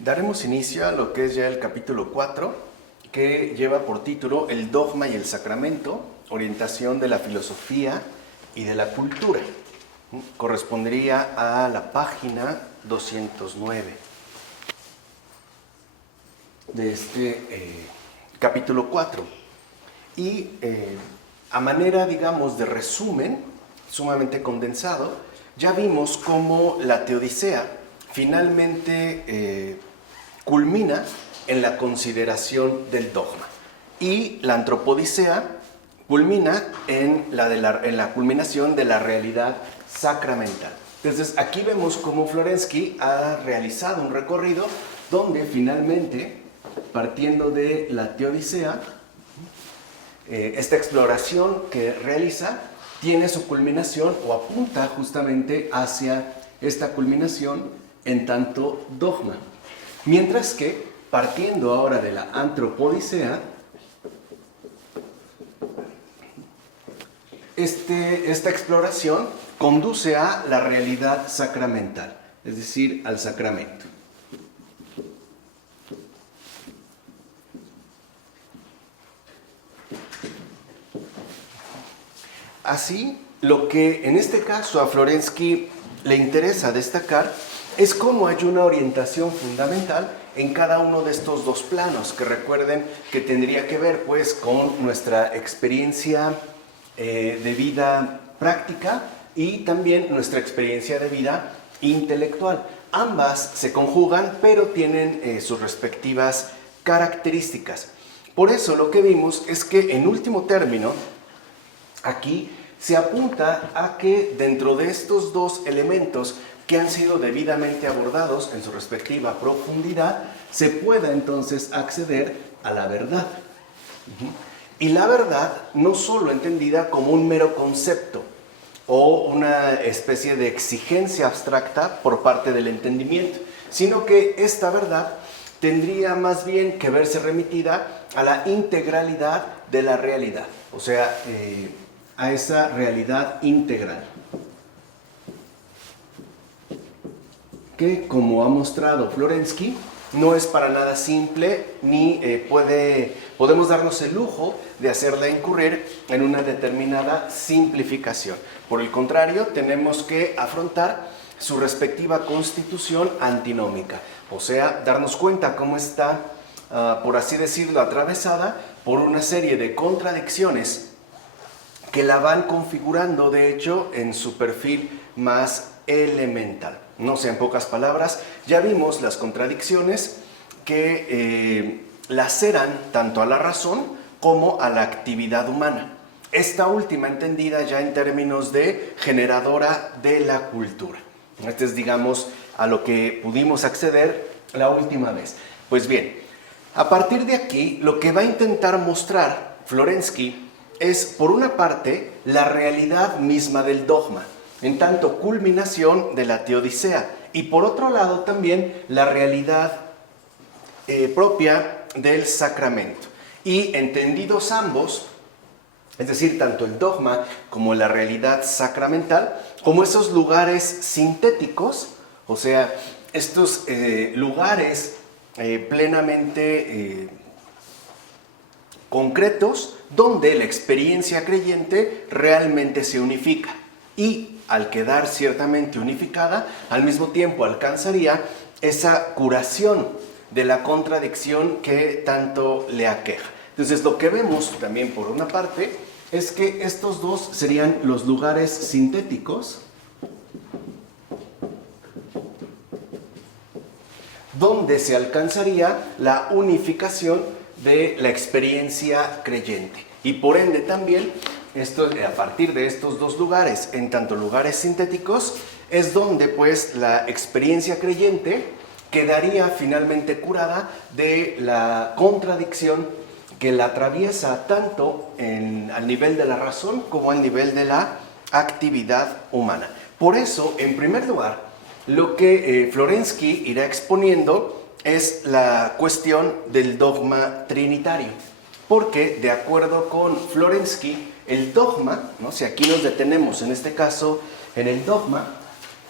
Daremos inicio a lo que es ya el capítulo 4, que lleva por título El dogma y el sacramento, orientación de la filosofía y de la cultura. Correspondería a la página 209 de este capítulo 4. Y a manera, digamos, de resumen, sumamente condensado, ya vimos cómo la Teodicea finalmente culmina en la consideración del dogma y la Antropodicea culmina en la culminación de la realidad sacramental. Entonces aquí vemos cómo Florensky ha realizado un recorrido donde finalmente, partiendo de la Teodicea, esta exploración que realiza tiene su culminación o apunta justamente hacia esta culminación en tanto dogma. Mientras que, partiendo ahora de la Antropodicea, esta exploración conduce a la realidad sacramental, es decir, al sacramento. Así, lo que en este caso a Florensky le interesa destacar es cómo hay una orientación fundamental en cada uno de estos dos planos, que recuerden que tendría que ver pues con nuestra experiencia de vida práctica y también nuestra experiencia de vida intelectual. Ambas se conjugan, pero tienen sus respectivas características. Por eso lo que vimos es que en último término, aquí se apunta a que dentro de estos dos elementos que han sido debidamente abordados en su respectiva profundidad, se pueda entonces acceder a la verdad. Y la verdad no solo entendida como un mero concepto o una especie de exigencia abstracta por parte del entendimiento, sino que esta verdad tendría más bien que verse remitida a la integralidad de la realidad, o sea, a esa realidad integral, que, como ha mostrado Florensky, no es para nada simple ni podemos darnos el lujo de hacerla incurrir en una determinada simplificación. Por el contrario, tenemos que afrontar su respectiva constitución antinómica, o sea, darnos cuenta cómo está, por así decirlo, atravesada por una serie de contradicciones que la van configurando, de hecho, en su perfil más elemental. No sé, en pocas palabras, ya vimos las contradicciones que laceran tanto a la razón como a la actividad humana. Esta última entendida ya en términos de generadora de la cultura. Este es, digamos, a lo que pudimos acceder la última vez. Pues bien, a partir de aquí, lo que va a intentar mostrar Florensky es, por una parte, la realidad misma del dogma, en tanto culminación de la Teodicea, y por otro lado también la realidad propia del sacramento. Y entendidos ambos, es decir, tanto el dogma como la realidad sacramental, como esos lugares sintéticos, o sea, estos lugares plenamente concretos, donde la experiencia creyente realmente se unifica y, al quedar ciertamente unificada, al mismo tiempo alcanzaría esa curación de la contradicción que tanto le aqueja. Entonces, lo que vemos también por una parte es que estos dos serían los lugares sintéticos donde se alcanzaría la unificación de la experiencia creyente. Y por ende también, a partir de estos dos lugares, en tanto lugares sintéticos, es donde pues la experiencia creyente quedaría finalmente curada de la contradicción que la atraviesa tanto al nivel de la razón como al nivel de la actividad humana. Por eso, en primer lugar, lo que Florensky irá exponiendo es la cuestión del dogma trinitario, porque de acuerdo con Florensky, el dogma, ¿no? Si aquí nos detenemos en este caso en el dogma,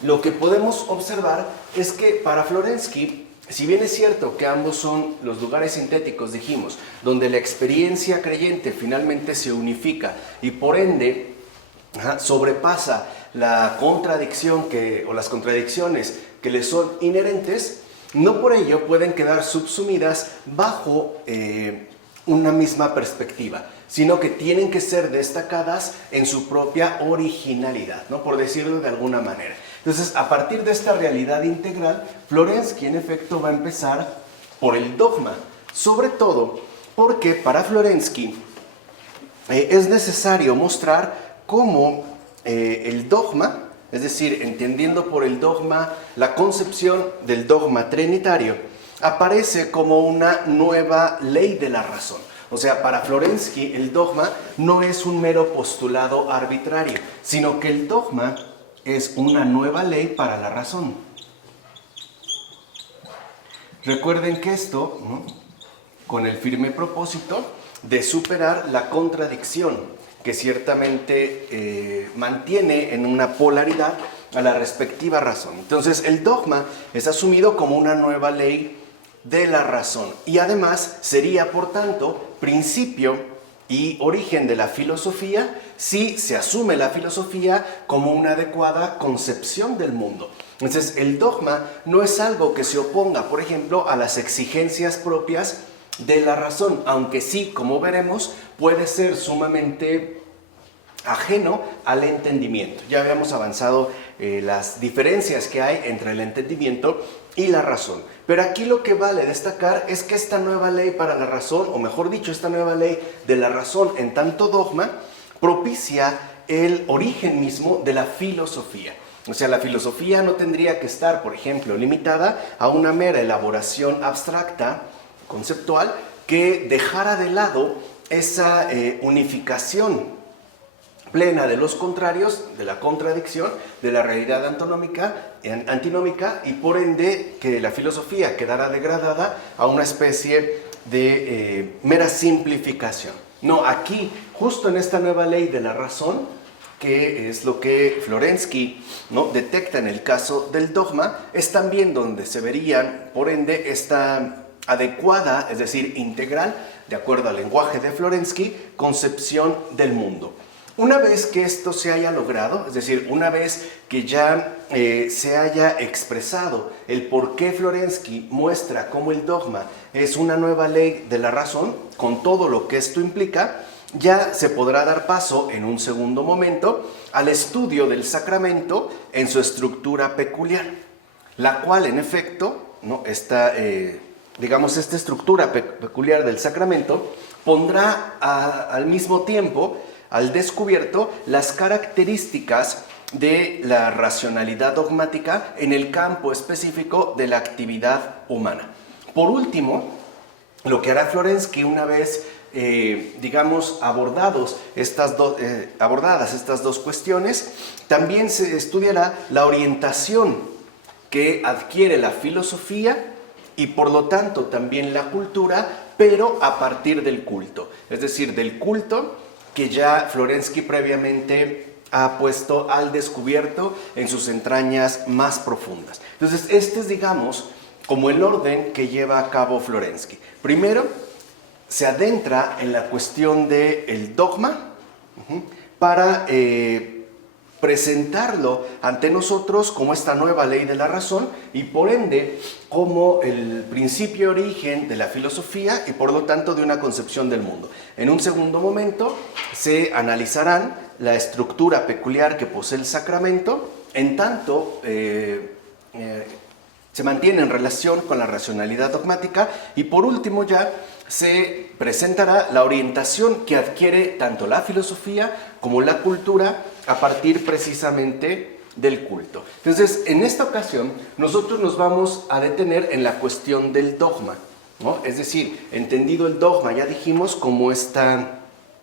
lo que podemos observar es que para Florensky Si bien es cierto que ambos son los lugares sintéticos, dijimos, donde la experiencia creyente finalmente se unifica y por ende sobrepasa la contradicción o las contradicciones que le son inherentes, no por ello pueden quedar subsumidas bajo una misma perspectiva, sino que tienen que ser destacadas en su propia originalidad, ¿no? Por decirlo de alguna manera. Entonces, a partir de esta realidad integral, Florensky en efecto va a empezar por el dogma, sobre todo porque para Florensky es necesario mostrar cómo el dogma, es decir, entendiendo por el dogma la concepción del dogma trinitario, aparece como una nueva ley de la razón. O sea, para Florensky el dogma no es un mero postulado arbitrario, sino que el dogma es una nueva ley para la razón. Recuerden que esto, ¿no?, con el firme propósito de superar la contradicción que ciertamente mantiene en una polaridad a la respectiva razón. Entonces, el dogma es asumido como una nueva ley de la razón y además sería, por tanto, principio y origen de la filosofía si se asume la filosofía como una adecuada concepción del mundo. Entonces, el dogma no es algo que se oponga, por ejemplo, a las exigencias propias de la razón, aunque sí, como veremos, puede ser sumamente ajeno al entendimiento. Ya habíamos avanzado las diferencias que hay entre el entendimiento y la razón. Pero aquí lo que vale destacar es que esta nueva ley para la razón, o mejor dicho, esta nueva ley de la razón en tanto dogma, propicia el origen mismo de la filosofía. O sea, la filosofía no tendría que estar, por ejemplo, limitada a una mera elaboración abstracta, conceptual, que dejara de lado esa unificación plena de los contrarios, de la contradicción, de la realidad antinómica y por ende que la filosofía quedara degradada a una especie de mera simplificación. No, aquí, justo en esta nueva ley de la razón, que es lo que Florensky, ¿no?, detecta en el caso del dogma, es también donde se verían, por ende, esta adecuada, es decir, integral, de acuerdo al lenguaje de Florensky, concepción del mundo. Una vez que esto se haya logrado, es decir, una vez que ya se haya expresado el por qué Florensky muestra cómo el dogma es una nueva ley de la razón, con todo lo que esto implica, ya se podrá dar paso en un segundo momento al estudio del sacramento en su estructura peculiar, la cual en efecto, ¿no?, esta estructura peculiar del sacramento pondrá al mismo tiempo al descubierto las características de la racionalidad dogmática en el campo específico de la actividad humana. Por último, lo que hará Florensky una vez, abordadas estas dos cuestiones, también se estudiará la orientación que adquiere la filosofía y por lo tanto también la cultura, pero a partir del culto, es decir, del culto que ya Florensky previamente ha puesto al descubierto en sus entrañas más profundas. Entonces, este es, digamos, como el orden que lleva a cabo Florensky. Primero, se adentra en la cuestión del dogma para presentarlo ante nosotros como esta nueva ley de la razón y por ende como el principio origen de la filosofía y por lo tanto de una concepción del mundo. En un segundo momento se analizarán la estructura peculiar que posee el sacramento, en tanto se mantiene en relación con la racionalidad dogmática y por último ya se presentará la orientación que adquiere tanto la filosofía como la cultura a partir precisamente del culto. Entonces, en esta ocasión, nosotros nos vamos a detener en la cuestión del dogma, ¿no? Es decir, entendido el dogma, ya dijimos, como esta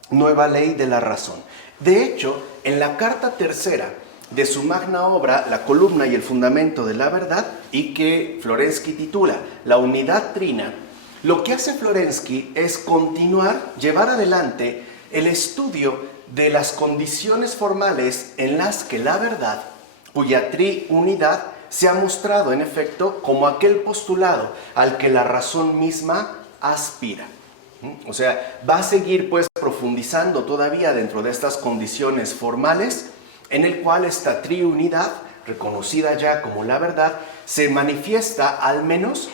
nueva ley de la razón. De hecho, en la carta tercera de su magna obra, La columna y el fundamento de la verdad, y que Florensky titula La unidad trina, lo que hace Florensky es continuar, llevar adelante el estudio de las condiciones formales en las que la verdad, cuya triunidad se ha mostrado en efecto como aquel postulado al que la razón misma aspira. O sea, va a seguir pues profundizando todavía dentro de estas condiciones formales, en el cual esta triunidad, reconocida ya como la verdad, se manifiesta al menos,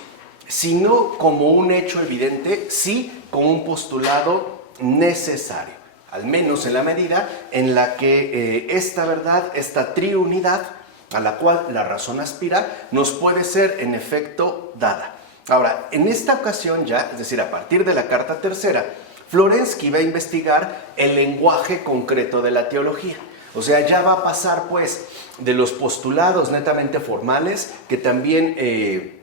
si no como un hecho evidente, sí como un postulado necesario, al menos en la medida en la que esta verdad, esta triunidad a la cual la razón aspira, nos puede ser en efecto dada. Ahora, en esta ocasión ya, es decir, a partir de la carta tercera, Florensky va a investigar el lenguaje concreto de la teología. O sea, ya va a pasar pues de los postulados netamente formales, que también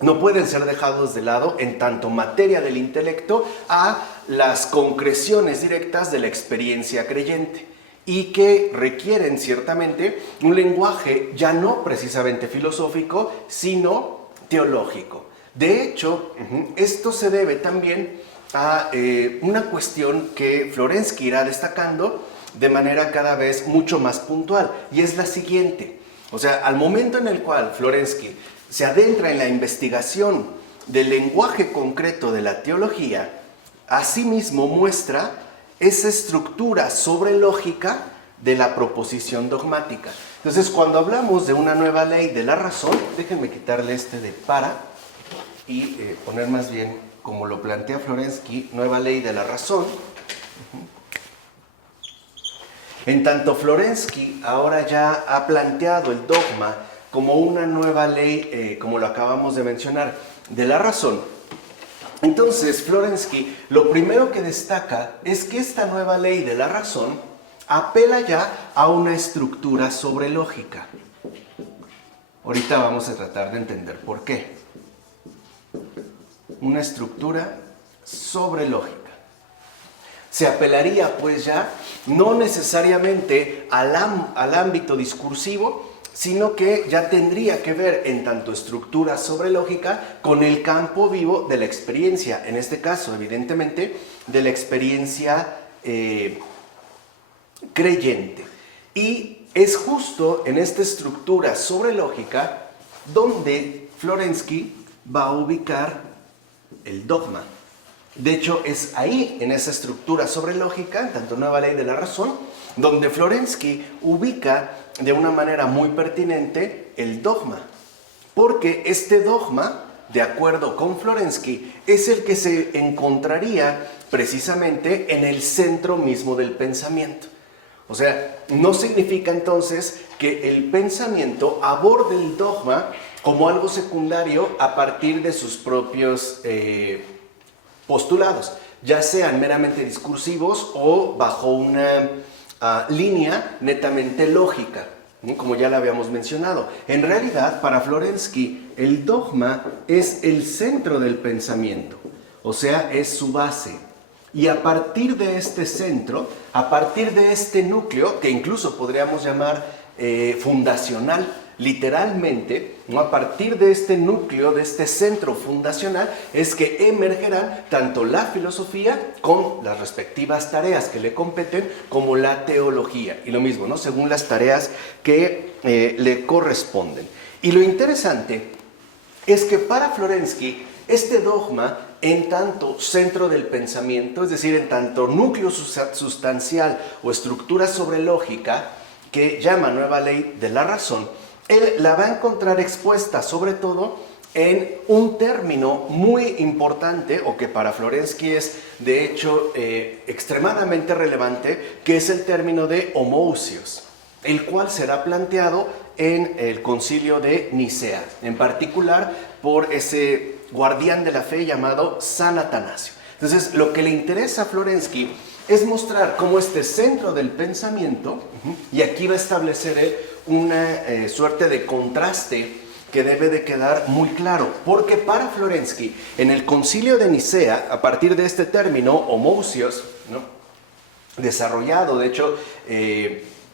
no pueden ser dejados de lado en tanto materia del intelecto, a las concreciones directas de la experiencia creyente, y que requieren ciertamente un lenguaje ya no precisamente filosófico, sino teológico. De hecho, esto se debe también a una cuestión que Florensky irá destacando de manera cada vez mucho más puntual, y es la siguiente. O sea, al momento en el cual Florensky se adentra en la investigación del lenguaje concreto de la teología, asimismo muestra esa estructura sobrelógica de la proposición dogmática. Entonces, cuando hablamos de una nueva ley de la razón, déjenme quitarle este de para y poner más bien, como lo plantea Florensky, nueva ley de la razón. En tanto Florensky ahora ya ha planteado el dogma como una nueva ley, como lo acabamos de mencionar, de la razón. Entonces, Florensky lo primero que destaca es que esta nueva ley de la razón apela ya a una estructura sobrelógica. Ahorita vamos a tratar de entender por qué. Una estructura sobrelógica. Se apelaría pues ya no necesariamente al ámbito discursivo, sino que ya tendría que ver en tanto estructura sobrelógica con el campo vivo de la experiencia, en este caso evidentemente de la experiencia creyente. Y es justo en esta estructura sobrelógica donde Florensky va a ubicar el dogma. De hecho, es ahí, en esa estructura sobrelógica, tanto nueva ley de la razón, donde Florensky ubica de una manera muy pertinente el dogma. Porque este dogma, de acuerdo con Florensky, es el que se encontraría precisamente en el centro mismo del pensamiento. O sea, no significa entonces que el pensamiento aborde el dogma como algo secundario a partir de sus propios postulados, ya sean meramente discursivos o bajo una línea netamente lógica, como ya la habíamos mencionado. En realidad, para Florensky, el dogma es el centro del pensamiento, o sea, es su base. Y a partir de este centro, a partir de este núcleo, que incluso podríamos llamar fundacional, literalmente, ¿no? A partir de este núcleo, de este centro fundacional, es que emergerán tanto la filosofía con las respectivas tareas que le competen, como la teología. Y lo mismo, ¿no? Según las tareas que le corresponden. Y lo interesante es que para Florensky, este dogma, en tanto centro del pensamiento, es decir, en tanto núcleo sustancial o estructura sobrelógica, que llama nueva ley de la razón, él la va a encontrar expuesta sobre todo en un término muy importante, o que para Florensky es de hecho extremadamente relevante, que es el término de homoousios, el cual será planteado en el concilio de Nicea, en particular por ese guardián de la fe llamado San Atanasio. Entonces, lo que le interesa a Florensky es mostrar cómo este centro del pensamiento, y aquí va a establecer él una suerte de contraste que debe de quedar muy claro, porque para Florensky, en el concilio de Nicea, a partir de este término, homoousios, ¿no? Desarrollado, de hecho,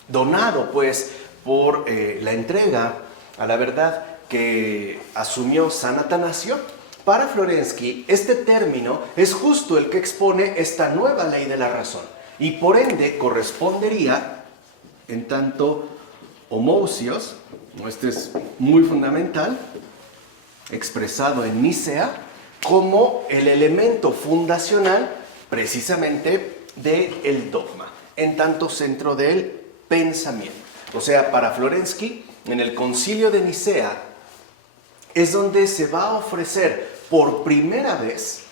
donado pues por la entrega a la verdad que asumió San Atanasio, para Florensky este término es justo el que expone esta nueva ley de la razón, y por ende correspondería, en tanto homoousios, Este es muy fundamental, expresado en Nicea como el elemento fundacional precisamente del dogma, en tanto centro del pensamiento. O sea, para Florensky, en el Concilio de Nicea, es donde se va a ofrecer por primera vez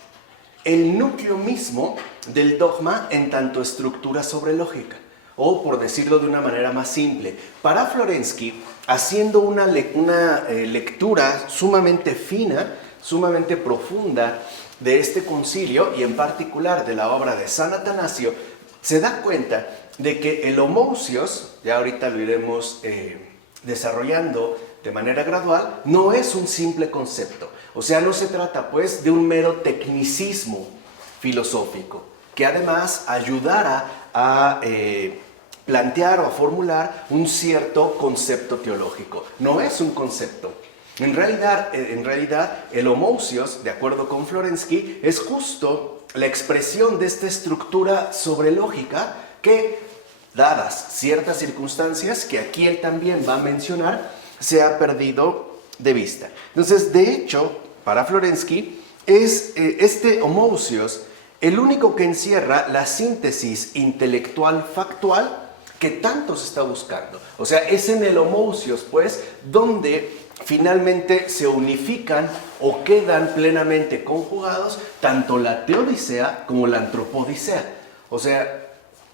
el núcleo mismo del dogma en tanto estructura sobre lógica. O, por decirlo de una manera más simple, para Florensky, haciendo una lectura sumamente fina, sumamente profunda de este concilio, y en particular de la obra de San Atanasio, se da cuenta de que el homousios, ya ahorita lo iremos desarrollando de manera gradual, no es un simple concepto. O sea, no se trata pues de un mero tecnicismo filosófico, que además ayudara a plantear o a formular un cierto concepto teológico. No es un concepto. En realidad el homousios, de acuerdo con Florensky, es justo la expresión de esta estructura sobre lógica que, dadas ciertas circunstancias que aquí él también va a mencionar, se ha perdido de vista. Entonces, de hecho, para Florensky, es este homousios el único que encierra la síntesis intelectual factual que tanto se está buscando. O sea, es en el homousios, pues, donde finalmente se unifican o quedan plenamente conjugados tanto la teodicea como la antropodicea. O sea,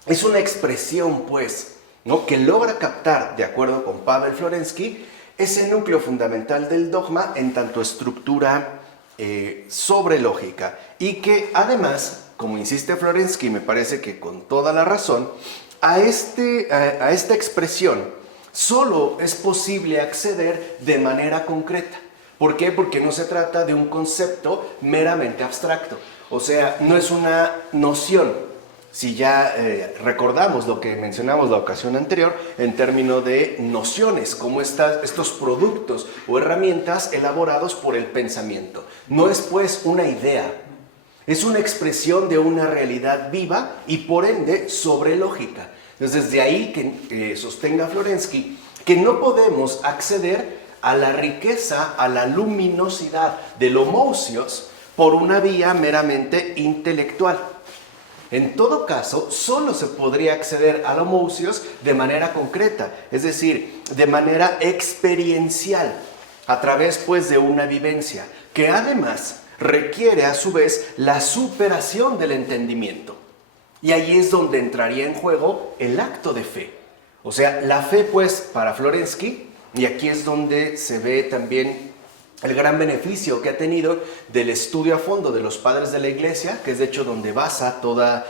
es una expresión, pues, ¿no?, que logra captar, de acuerdo con Pavel Florensky, ese núcleo fundamental del dogma en tanto estructura sobre lógica, y que además, como insiste Florensky, me parece que con toda la razón, a esta expresión solo es posible acceder de manera concreta. ¿Por qué? Porque no se trata de un concepto meramente abstracto. O sea, no es una noción. Si ya recordamos lo que mencionamos la ocasión anterior en términos de nociones, como estos productos o herramientas elaborados por el pensamiento. No es pues una idea, es una expresión de una realidad viva y por ende sobre lógica. Entonces, de ahí que sostenga Florensky que no podemos acceder a la riqueza, a la luminosidad del homousios por una vía meramente intelectual. En todo caso, solo se podría acceder al homousios de manera concreta, es decir, de manera experiencial, a través pues de una vivencia, que además requiere a su vez la superación del entendimiento. Y ahí es donde entraría en juego el acto de fe. O sea, la fe pues para Florensky, y aquí es donde se ve también el gran beneficio que ha tenido del estudio a fondo de los padres de la Iglesia, que es de hecho donde basa toda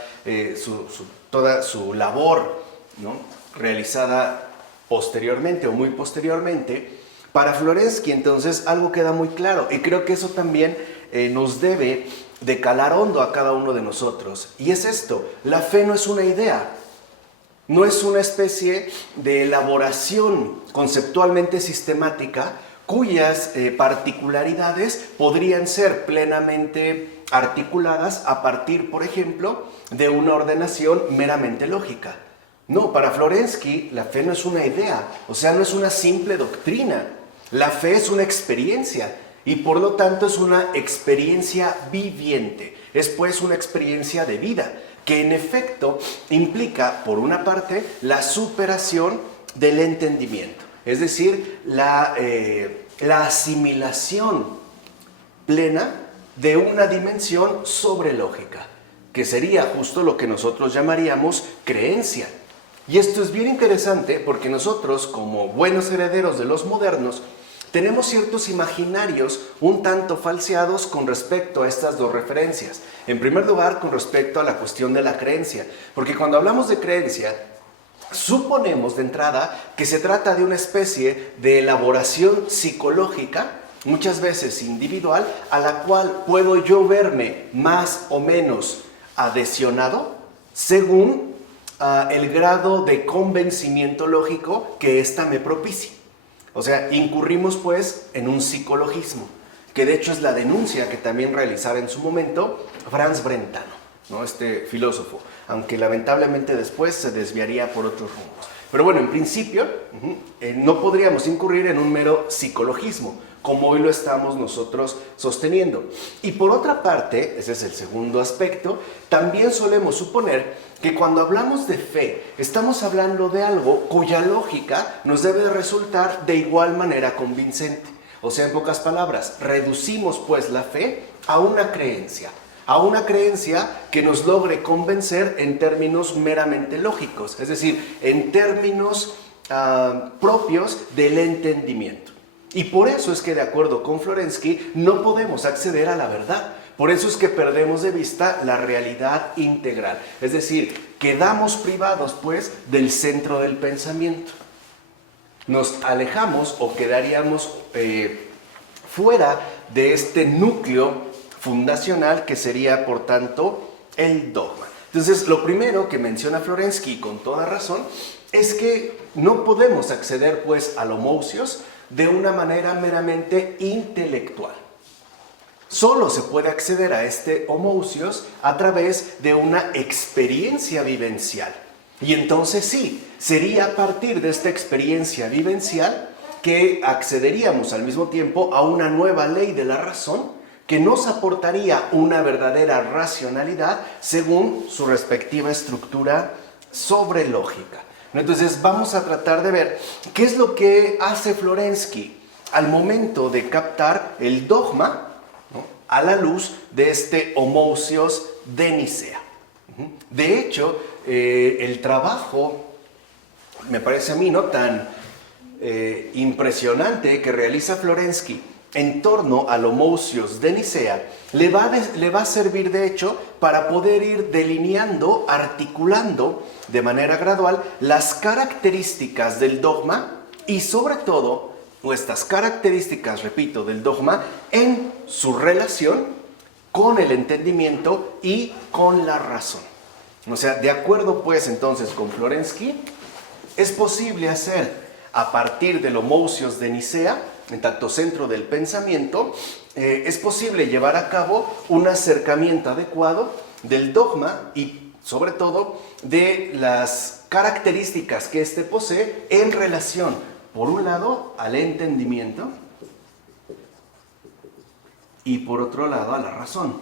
su labor, ¿no?, realizada posteriormente o muy posteriormente. Para Florensky, entonces, algo queda muy claro, y creo que eso también nos debe de calar hondo a cada uno de nosotros, y es esto: la fe no es una idea, no es una especie de elaboración conceptualmente sistemática cuyas particularidades podrían ser plenamente articuladas a partir, por ejemplo, de una ordenación meramente lógica. No, para Florensky la fe no es una idea, o sea, no es una simple doctrina. La fe es una experiencia y por lo tanto es una experiencia viviente, es pues una experiencia de vida, que en efecto implica, por una parte, la superación del entendimiento. Es decir, la asimilación plena de una dimensión sobre lógica, que sería justo lo que nosotros llamaríamos creencia. Y esto es bien interesante porque nosotros, como buenos herederos de los modernos, tenemos ciertos imaginarios un tanto falseados con respecto a estas dos referencias. En primer lugar, con respecto a la cuestión de la creencia, porque cuando hablamos de creencia, suponemos de entrada que se trata de una especie de elaboración psicológica, muchas veces individual, a la cual puedo yo verme más o menos adhesionado según el grado de convencimiento lógico que ésta me propicie. O sea, incurrimos pues en un psicologismo, que de hecho es la denuncia que también realizara en su momento Franz Brentano, ¿no?, este filósofo, aunque lamentablemente después se desviaría por otros rumbos. Pero bueno, en principio, no podríamos incurrir en un mero psicologismo, como hoy lo estamos nosotros sosteniendo. Y por otra parte, ese es el segundo aspecto, también solemos suponer que cuando hablamos de fe, estamos hablando de algo cuya lógica nos debe de resultar de igual manera convincente. O sea, en pocas palabras, reducimos pues la fe a una creencia que nos logre convencer en términos meramente lógicos, es decir, en términos propios del entendimiento. Y por eso es que, de acuerdo con Florensky, no podemos acceder a la verdad. Por eso es que perdemos de vista la realidad integral. Es decir, quedamos privados, pues, del centro del pensamiento. Nos alejamos o quedaríamos fuera de este núcleo fundacional que sería, por tanto, el dogma. Entonces, lo primero que menciona Florensky, con toda razón, es que no podemos acceder, pues, al homousios de una manera meramente intelectual. Solo se puede acceder a este homousios a través de una experiencia vivencial. Y entonces sí, sería a partir de esta experiencia vivencial que accederíamos al mismo tiempo a una nueva ley de la razón que nos aportaría una verdadera racionalidad según su respectiva estructura sobrelógica. Entonces vamos a tratar de ver qué es lo que hace Florensky al momento de captar el dogma, ¿no?, a la luz de este homousios de Nicea. De hecho, el trabajo, me parece a mí, ¿no?, tan impresionante que realiza Florensky en torno al homousios de Nicea, le va a servir de hecho para poder ir delineando, articulando de manera gradual las características del dogma y sobre todo nuestras características, repito, del dogma en su relación con el entendimiento y con la razón. O sea, de acuerdo pues entonces con Florensky, es posible hacer a partir del homousios de Nicea, en tanto centro del pensamiento, es posible llevar a cabo un acercamiento adecuado del dogma y sobre todo de las características que éste posee en relación, por un lado, al entendimiento y por otro lado a la razón.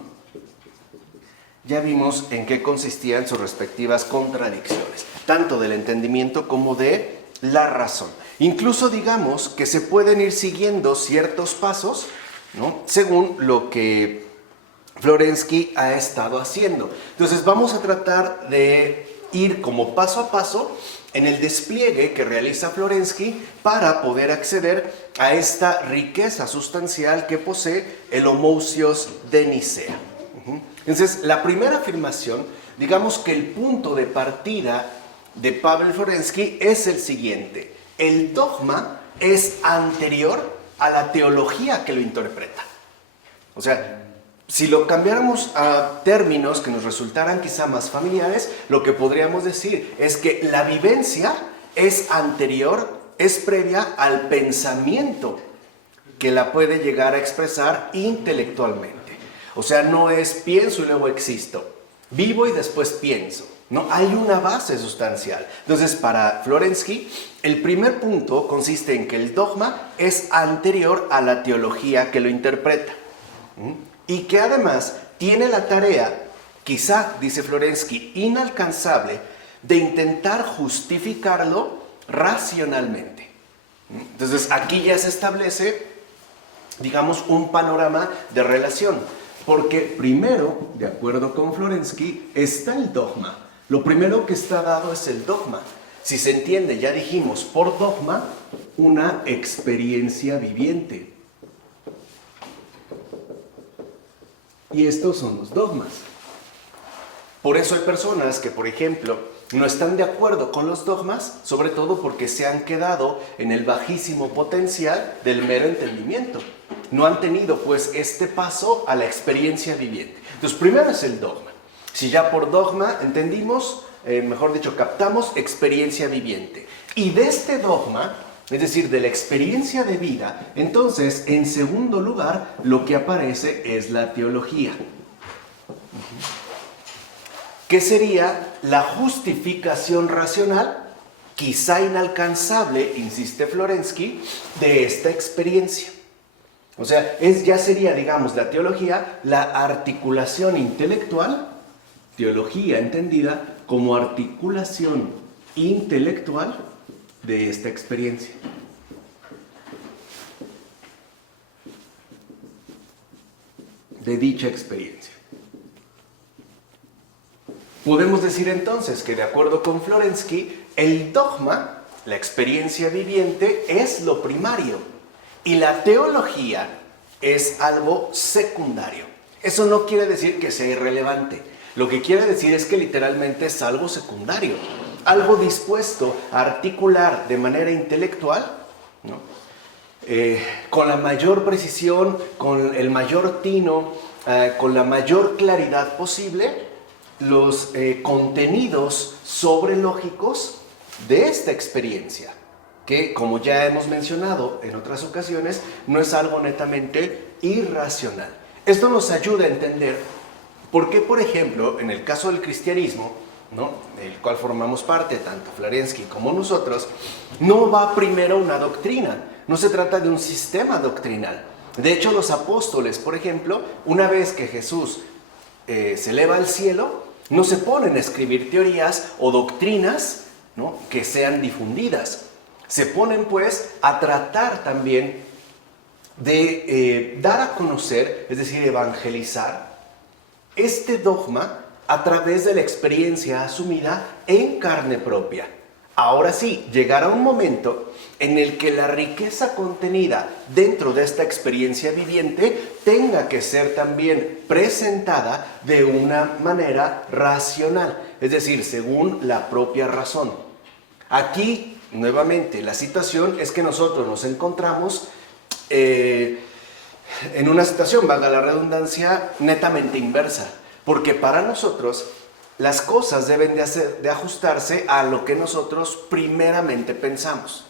Ya vimos en qué consistían sus respectivas contradicciones, tanto del entendimiento como de la razón. Incluso digamos que se pueden ir siguiendo ciertos pasos, ¿no?, según lo que Florensky ha estado haciendo. Entonces vamos a tratar de ir como paso a paso en el despliegue que realiza Florensky para poder acceder a esta riqueza sustancial que posee el homousios de Nicea. Entonces, la primera afirmación, digamos que el punto de partida de Pavel Florensky es el siguiente: el dogma es anterior a la teología que lo interpreta. O sea, si lo cambiáramos a términos que nos resultaran quizá más familiares, lo que podríamos decir es que la vivencia es anterior, es previa al pensamiento que la puede llegar a expresar intelectualmente. O sea, no es pienso y luego existo, vivo y después pienso. No, hay una base sustancial. Entonces, para Florensky, el primer punto consiste en que el dogma es anterior a la teología que lo interpreta. Y que además tiene la tarea, quizá, dice Florensky, inalcanzable, de intentar justificarlo racionalmente. Entonces, aquí ya se establece, digamos, un panorama de relación. Porque primero, de acuerdo con Florensky, está el dogma. Lo primero que está dado es el dogma. Si se entiende, ya dijimos, por dogma, una experiencia viviente. Y estos son los dogmas. Por eso hay personas que, por ejemplo, no están de acuerdo con los dogmas, sobre todo porque se han quedado en el bajísimo potencial del mero entendimiento. No han tenido, pues, este paso a la experiencia viviente. Entonces, primero es el dogma. Si ya por dogma entendimos, mejor dicho, captamos experiencia viviente. Y de este dogma, es decir, de la experiencia de vida, entonces, en segundo lugar, lo que aparece es la teología. ¿Qué sería la justificación racional quizá inalcanzable, insiste Florensky, de esta experiencia. O sea, ya sería, digamos, la teología, la articulación intelectual, teología entendida como articulación intelectual de esta experiencia. De dicha experiencia. Podemos decir entonces que de acuerdo con Florensky, el dogma, la experiencia viviente, es lo primario y la teología es algo secundario. Eso no quiere decir que sea irrelevante. Lo que quiere decir es que literalmente es algo secundario, algo dispuesto a articular de manera intelectual, ¿no? Con la mayor precisión, con el mayor tino, con la mayor claridad posible, los contenidos sobrelógicos de esta experiencia, que como ya hemos mencionado en otras ocasiones, no es algo netamente irracional. Esto nos ayuda a entender por qué, por ejemplo, en el caso del cristianismo, ¿no?, del cual formamos parte, tanto Florensky como nosotros, no va primero una doctrina, no se trata de un sistema doctrinal. De hecho, los apóstoles, por ejemplo, una vez que Jesús se eleva al cielo, no se ponen a escribir teorías o doctrinas, ¿no?, que sean difundidas. Se ponen, pues, a tratar también de dar a conocer, es decir, evangelizar, este dogma a través de la experiencia asumida en carne propia. Ahora sí, llegará un momento en el que la riqueza contenida dentro de esta experiencia viviente tenga que ser también presentada de una manera racional, es decir, según la propia razón. Aquí, nuevamente, la situación es que nosotros nos encontramos en una situación, valga la redundancia, netamente inversa, porque para nosotros las cosas deben de ajustarse a lo que nosotros primeramente pensamos.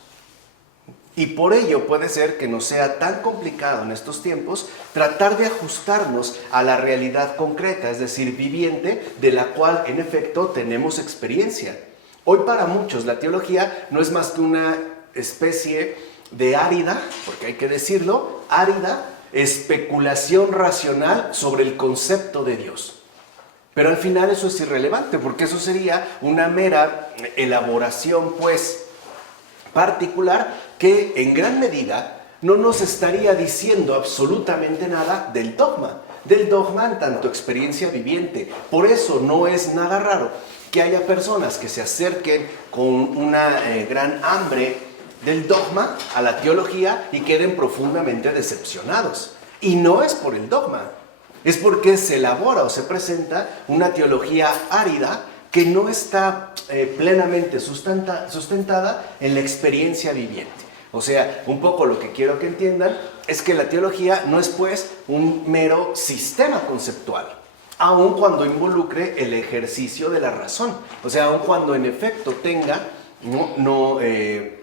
Y por ello puede ser que no sea tan complicado en estos tiempos tratar de ajustarnos a la realidad concreta, es decir, viviente, de la cual en efecto tenemos experiencia. Hoy para muchos la teología no es más que una especie de árida, porque hay que decirlo, árida especulación racional sobre el concepto de Dios. Pero al final eso es irrelevante, porque eso sería una mera elaboración, pues, particular que en gran medida no nos estaría diciendo absolutamente nada del dogma en tanto experiencia viviente. Por eso no es nada raro que haya personas que se acerquen con una gran hambre del dogma a la teología y queden profundamente decepcionados. Y no es por el dogma, es porque se elabora o se presenta una teología árida que no está plenamente sustentada en la experiencia viviente. O sea, un poco lo que quiero que entiendan es que la teología no es pues un mero sistema conceptual, aun cuando involucre el ejercicio de la razón. O sea, aun cuando en efecto tenga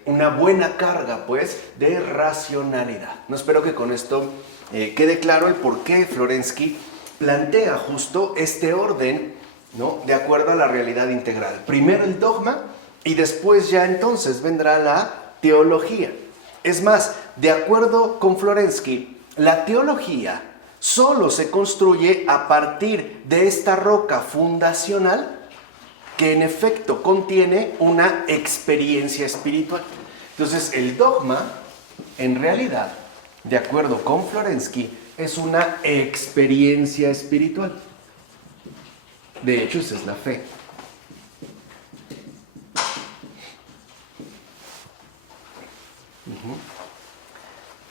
una buena carga pues de racionalidad. No, espero que con esto quede claro el por qué Florensky plantea justo este orden, ¿no?, de acuerdo a la realidad integral. Primero el dogma y después ya entonces vendrá la teología. Es más, de acuerdo con Florensky, la teología solo se construye a partir de esta roca fundacional que en efecto contiene una experiencia espiritual. Entonces, el dogma, en realidad, de acuerdo con Florensky, es una experiencia espiritual. De hecho, esa es la fe.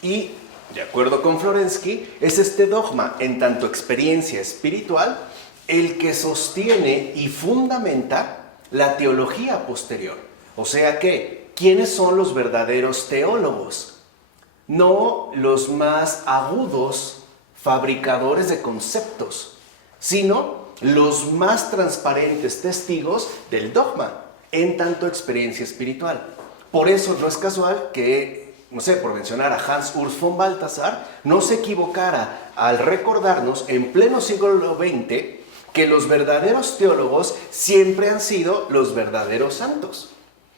Y, de acuerdo con Florensky, es este dogma, en tanto experiencia espiritual, el que sostiene y fundamenta la teología posterior. O sea que, ¿quiénes son los verdaderos teólogos? No los más agudos fabricadores de conceptos, sino los más transparentes testigos del dogma, en tanto experiencia espiritual. Por eso no es casual que, no sé, por mencionar a Hans Urs von Balthasar, no se equivocara al recordarnos en pleno siglo XX que los verdaderos teólogos siempre han sido los verdaderos santos.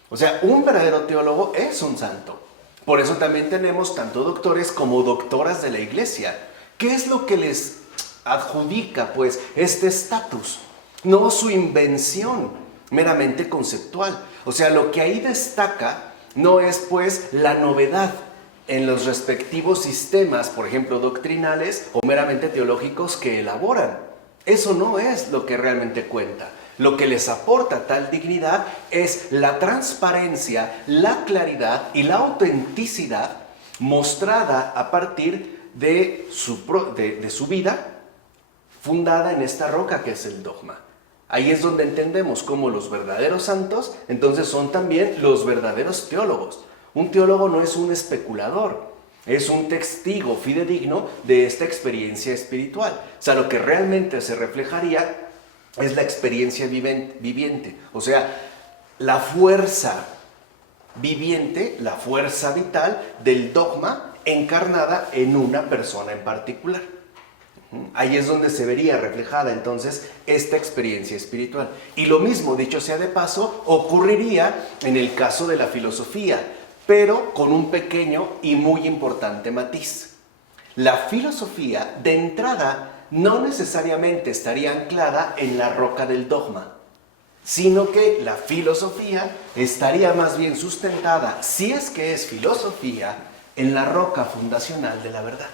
O sea, un verdadero teólogo es un santo. Por eso también tenemos tanto doctores como doctoras de la iglesia. ¿Qué es lo que les adjudica, pues, este estatus? No su invención meramente conceptual. O sea, lo que ahí destaca no es, pues, la novedad en los respectivos sistemas, por ejemplo, doctrinales o meramente teológicos que elaboran. Eso no es lo que realmente cuenta. Lo que les aporta tal dignidad es la transparencia, la claridad y la autenticidad mostrada a partir de su vida fundada en esta roca que es el dogma. Ahí es donde entendemos cómo los verdaderos santos entonces son también los verdaderos teólogos. Un teólogo no es un especulador, es un testigo fidedigno de esta experiencia espiritual. O sea, lo que realmente se reflejaría es la experiencia viviente, o sea, la fuerza viviente, la fuerza vital del dogma encarnada en una persona en particular. Ahí es donde se vería reflejada entonces esta experiencia espiritual. Y lo mismo, dicho sea de paso, ocurriría en el caso de la filosofía, pero con un pequeño y muy importante matiz. La filosofía, de entrada, no necesariamente estaría anclada en la roca del dogma, sino que la filosofía estaría más bien sustentada, si es que es filosofía, en la roca fundacional de la verdad,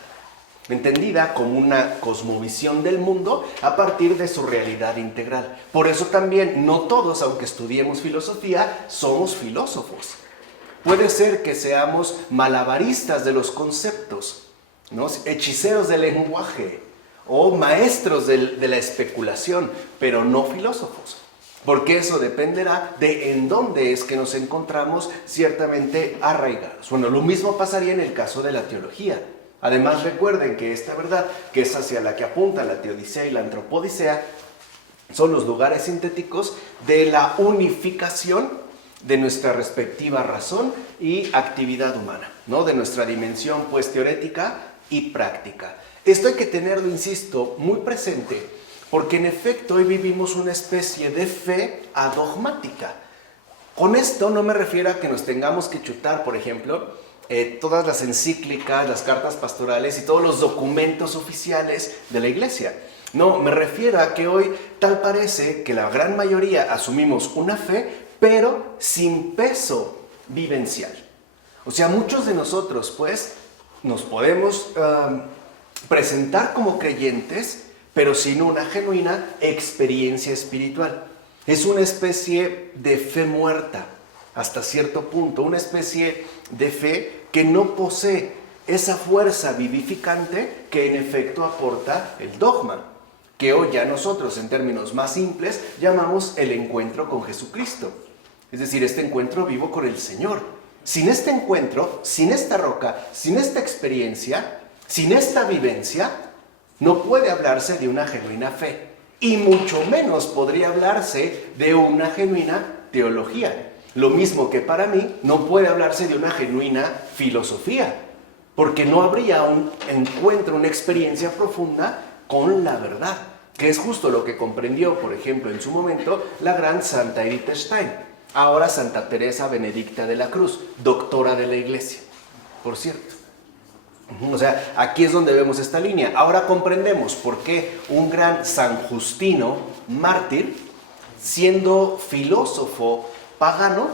entendida como una cosmovisión del mundo a partir de su realidad integral. Por eso también no todos, aunque estudiemos filosofía, somos filósofos. Puede ser que seamos malabaristas de los conceptos, ¿no? Hechiceros del lenguaje o maestros de la especulación, pero no filósofos. Porque eso dependerá de en dónde es que nos encontramos ciertamente arraigados. Bueno, lo mismo pasaría en el caso de la teología. Además, recuerden que esta verdad, que es hacia la que apunta la teodicea y la antropodicea, son los lugares sintéticos de la unificación de nuestra respectiva razón y actividad humana, ¿no? De nuestra dimensión, pues, teorética y práctica. Esto hay que tenerlo, insisto, muy presente, porque en efecto hoy vivimos una especie de fe adogmática. Con esto no me refiero a que nos tengamos que chutar, por ejemplo, todas las encíclicas, las cartas pastorales y todos los documentos oficiales de la iglesia. No, me refiero a que hoy tal parece que la gran mayoría asumimos una fe, pero sin peso vivencial. O sea, muchos de nosotros, pues, nos podemos presentar como creyentes, pero sin una genuina experiencia espiritual. Es una especie de fe muerta, hasta cierto punto, una especie de fe que no posee esa fuerza vivificante que en efecto aporta el dogma, que hoy ya nosotros, en términos más simples, llamamos el encuentro con Jesucristo. Es decir, este encuentro vivo con el Señor. Sin este encuentro, sin esta roca, sin esta experiencia, sin esta vivencia, no puede hablarse de una genuina fe. Y mucho menos podría hablarse de una genuina teología. Lo mismo que para mí no puede hablarse de una genuina filosofía, porque no habría un encuentro, una experiencia profunda con la verdad, que es justo lo que comprendió, por ejemplo, en su momento, la gran Santa Edith Stein, ahora Santa Teresa Benedicta de la Cruz, doctora de la Iglesia, por cierto. O sea, aquí es donde vemos esta línea. Ahora comprendemos por qué un gran San Justino, mártir, siendo filósofo pagano,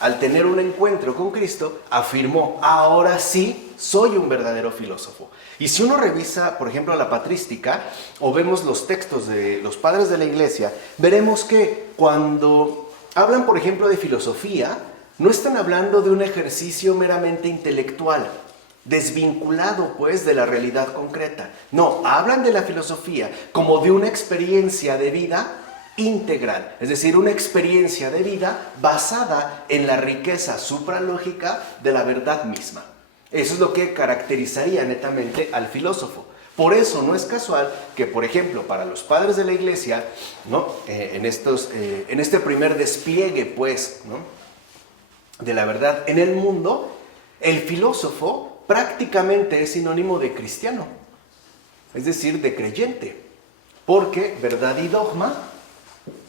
al tener un encuentro con Cristo, afirmó: ahora sí soy un verdadero filósofo. Y si uno revisa, por ejemplo, la patrística, o vemos los textos de los padres de la Iglesia, veremos que cuando hablan, por ejemplo, de filosofía, no están hablando de un ejercicio meramente intelectual, desvinculado, pues, de la realidad concreta. No, hablan de la filosofía como de una experiencia de vida integral, es decir, una experiencia de vida basada en la riqueza supralógica de la verdad misma. Eso es lo que caracterizaría netamente al filósofo. Por eso no es casual que, por ejemplo, para los padres de la Iglesia, ¿no? En este primer despliegue, pues, ¿no? de la verdad en el mundo, el filósofo prácticamente es sinónimo de cristiano, es decir, de creyente, porque verdad y dogma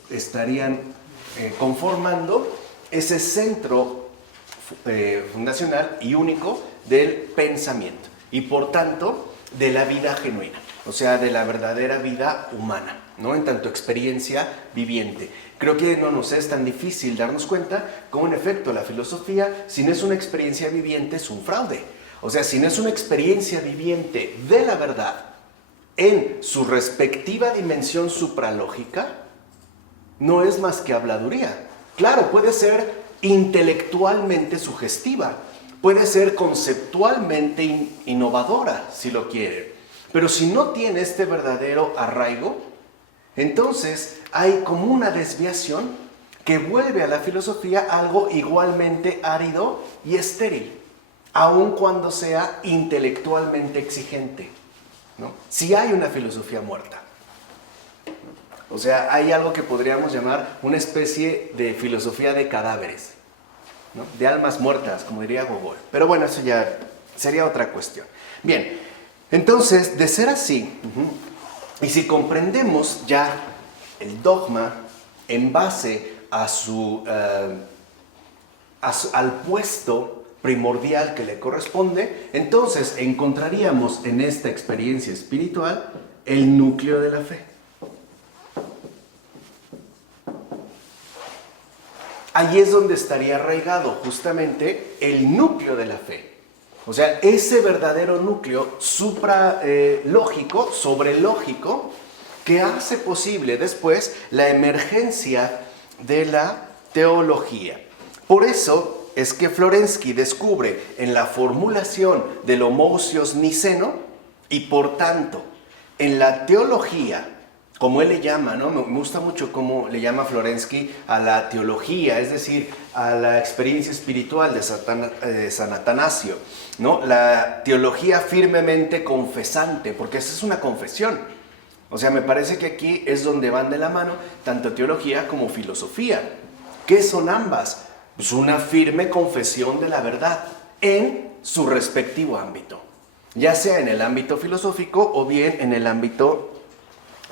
estarían conformando ese centro fundacional y único del pensamiento y por tanto de la vida genuina, o sea, de la verdadera vida humana, ¿no? En tanto experiencia viviente. Creo que no nos es tan difícil darnos cuenta cómo en efecto la filosofía, si no es una experiencia viviente, es un fraude. O sea, si no es una experiencia viviente de la verdad en su respectiva dimensión supralógica, no es más que habladuría. Claro, puede ser intelectualmente sugestiva, puede ser conceptualmente innovadora, si lo quiere, pero si no tiene este verdadero arraigo, entonces hay como una desviación que vuelve a la filosofía algo igualmente árido y estéril, aun cuando sea intelectualmente exigente, ¿no? Si hay una filosofía muerta. O sea, hay algo que podríamos llamar una especie de filosofía de cadáveres, ¿no? De almas muertas, como diría Gogol. Pero bueno, eso ya sería otra cuestión. Bien, entonces, de ser así, y si comprendemos ya el dogma en base a al puesto primordial que le corresponde, entonces encontraríamos en esta experiencia espiritual el núcleo de la fe. Allí es donde estaría arraigado justamente el núcleo de la fe. O sea, ese verdadero núcleo supralógico, sobrelógico, que hace posible después la emergencia de la teología. Por eso es que Florensky descubre en la formulación del homoousios niceno y por tanto en la teología, como él le llama, ¿no? Me gusta mucho cómo le llama Florensky a la teología, es decir, a la experiencia espiritual de San Atanasio, ¿no? La teología firmemente confesante, porque esa es una confesión. O sea, me parece que aquí es donde van de la mano tanto teología como filosofía. ¿Qué son ambas? Pues una firme confesión de la verdad en su respectivo ámbito, ya sea en el ámbito filosófico o bien en el ámbito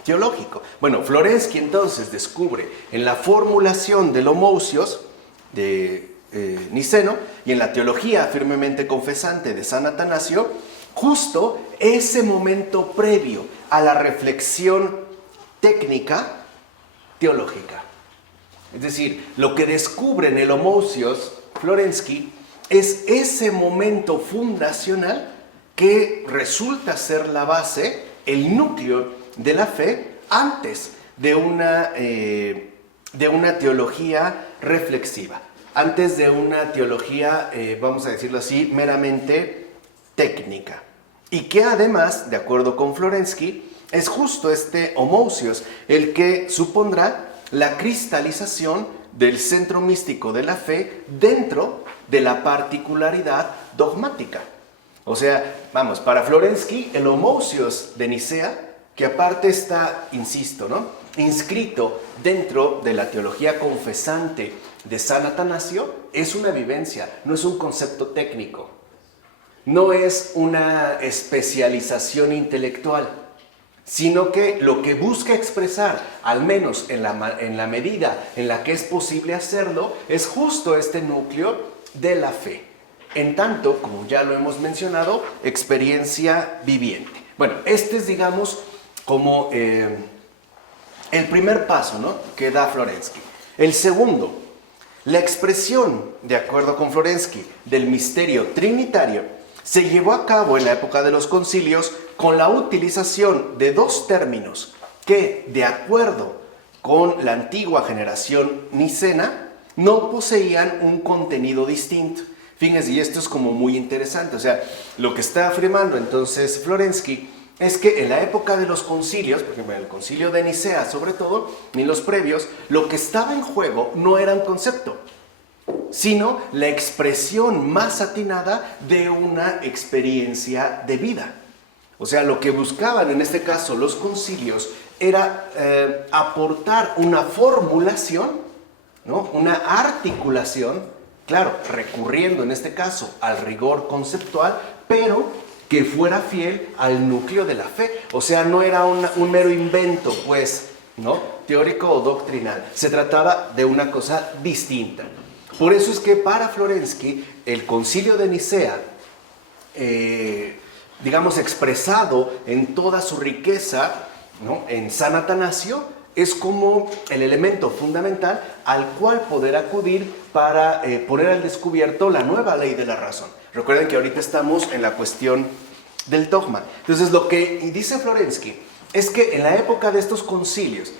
teológico. Bueno, Florensky entonces descubre en la formulación del homoousios de Niceno y en la teología firmemente confesante de San Atanasio justo ese momento previo a la reflexión técnica teológica. Es decir, lo que descubre en el homoousios Florensky es ese momento fundacional que resulta ser la base, el núcleo de la fe antes de una teología reflexiva, antes de una teología, vamos a decirlo así, meramente técnica. Y que además, de acuerdo con Florensky, es justo este homoousios el que supondrá la cristalización del centro místico de la fe dentro de la particularidad dogmática. O sea, vamos, para Florensky, el homoousios de Nicea, que aparte está, insisto, ¿no?, inscrito dentro de la teología confesante de San Atanasio, es una vivencia, no es un concepto técnico, no es una especialización intelectual, sino que lo que busca expresar, al menos en la medida en la que es posible hacerlo, es justo este núcleo de la fe. En tanto, como ya lo hemos mencionado, experiencia viviente. Bueno, este es, digamos, como el primer paso, ¿no?, que da Florensky. El segundo, la expresión, de acuerdo con Florensky, del misterio trinitario se llevó a cabo en la época de los concilios con la utilización de dos términos que, de acuerdo con la antigua generación nicena, no poseían un contenido distinto. Fíjense, y esto es como muy interesante, o sea, lo que está afirmando entonces Florensky es que en la época de los concilios, por ejemplo, en el concilio de Nicea sobre todo, ni los previos, lo que estaba en juego no era un concepto, sino la expresión más atinada de una experiencia de vida. O sea, lo que buscaban en este caso los concilios era aportar una formulación, ¿no?, una articulación, claro, recurriendo en este caso al rigor conceptual, pero que fuera fiel al núcleo de la fe. O sea, no era un mero invento, pues, ¿no?, teórico o doctrinal. Se trataba de una cosa distinta. Por eso es que para Florensky el concilio de Nicea, digamos expresado en toda su riqueza, ¿no?, en San Atanasio, es como el elemento fundamental al cual poder acudir para poner al descubierto la nueva ley de la razón. Recuerden que ahorita estamos en la cuestión del dogma. Entonces lo que dice Florensky es que en la época de estos concilios,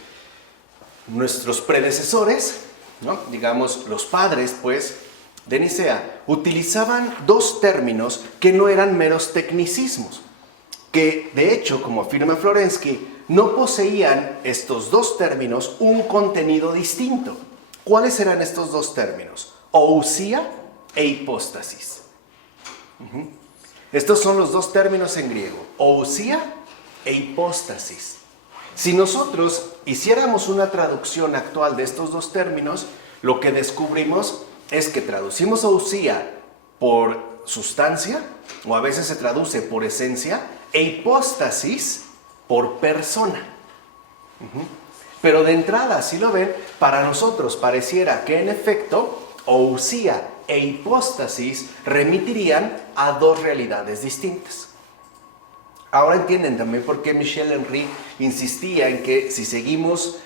nuestros predecesores, ¿no?, digamos los padres pues de Nicea, utilizaban dos términos que no eran meros tecnicismos, que de hecho, como afirma Florensky, no poseían estos dos términos un contenido distinto. ¿Cuáles eran estos dos términos? Ousia e hipóstasis. Estos son los dos términos en griego, ousia e hipóstasis. Si nosotros hiciéramos una traducción actual de estos dos términos, lo que descubrimos es que traducimos ousia por sustancia, o a veces se traduce por esencia, e hipóstasis por persona. Pero de entrada, si lo ven, para nosotros pareciera que en efecto ousia e hipóstasis remitirían a dos realidades distintas. Ahora entienden también por qué Michel Henry insistía en que si seguimos,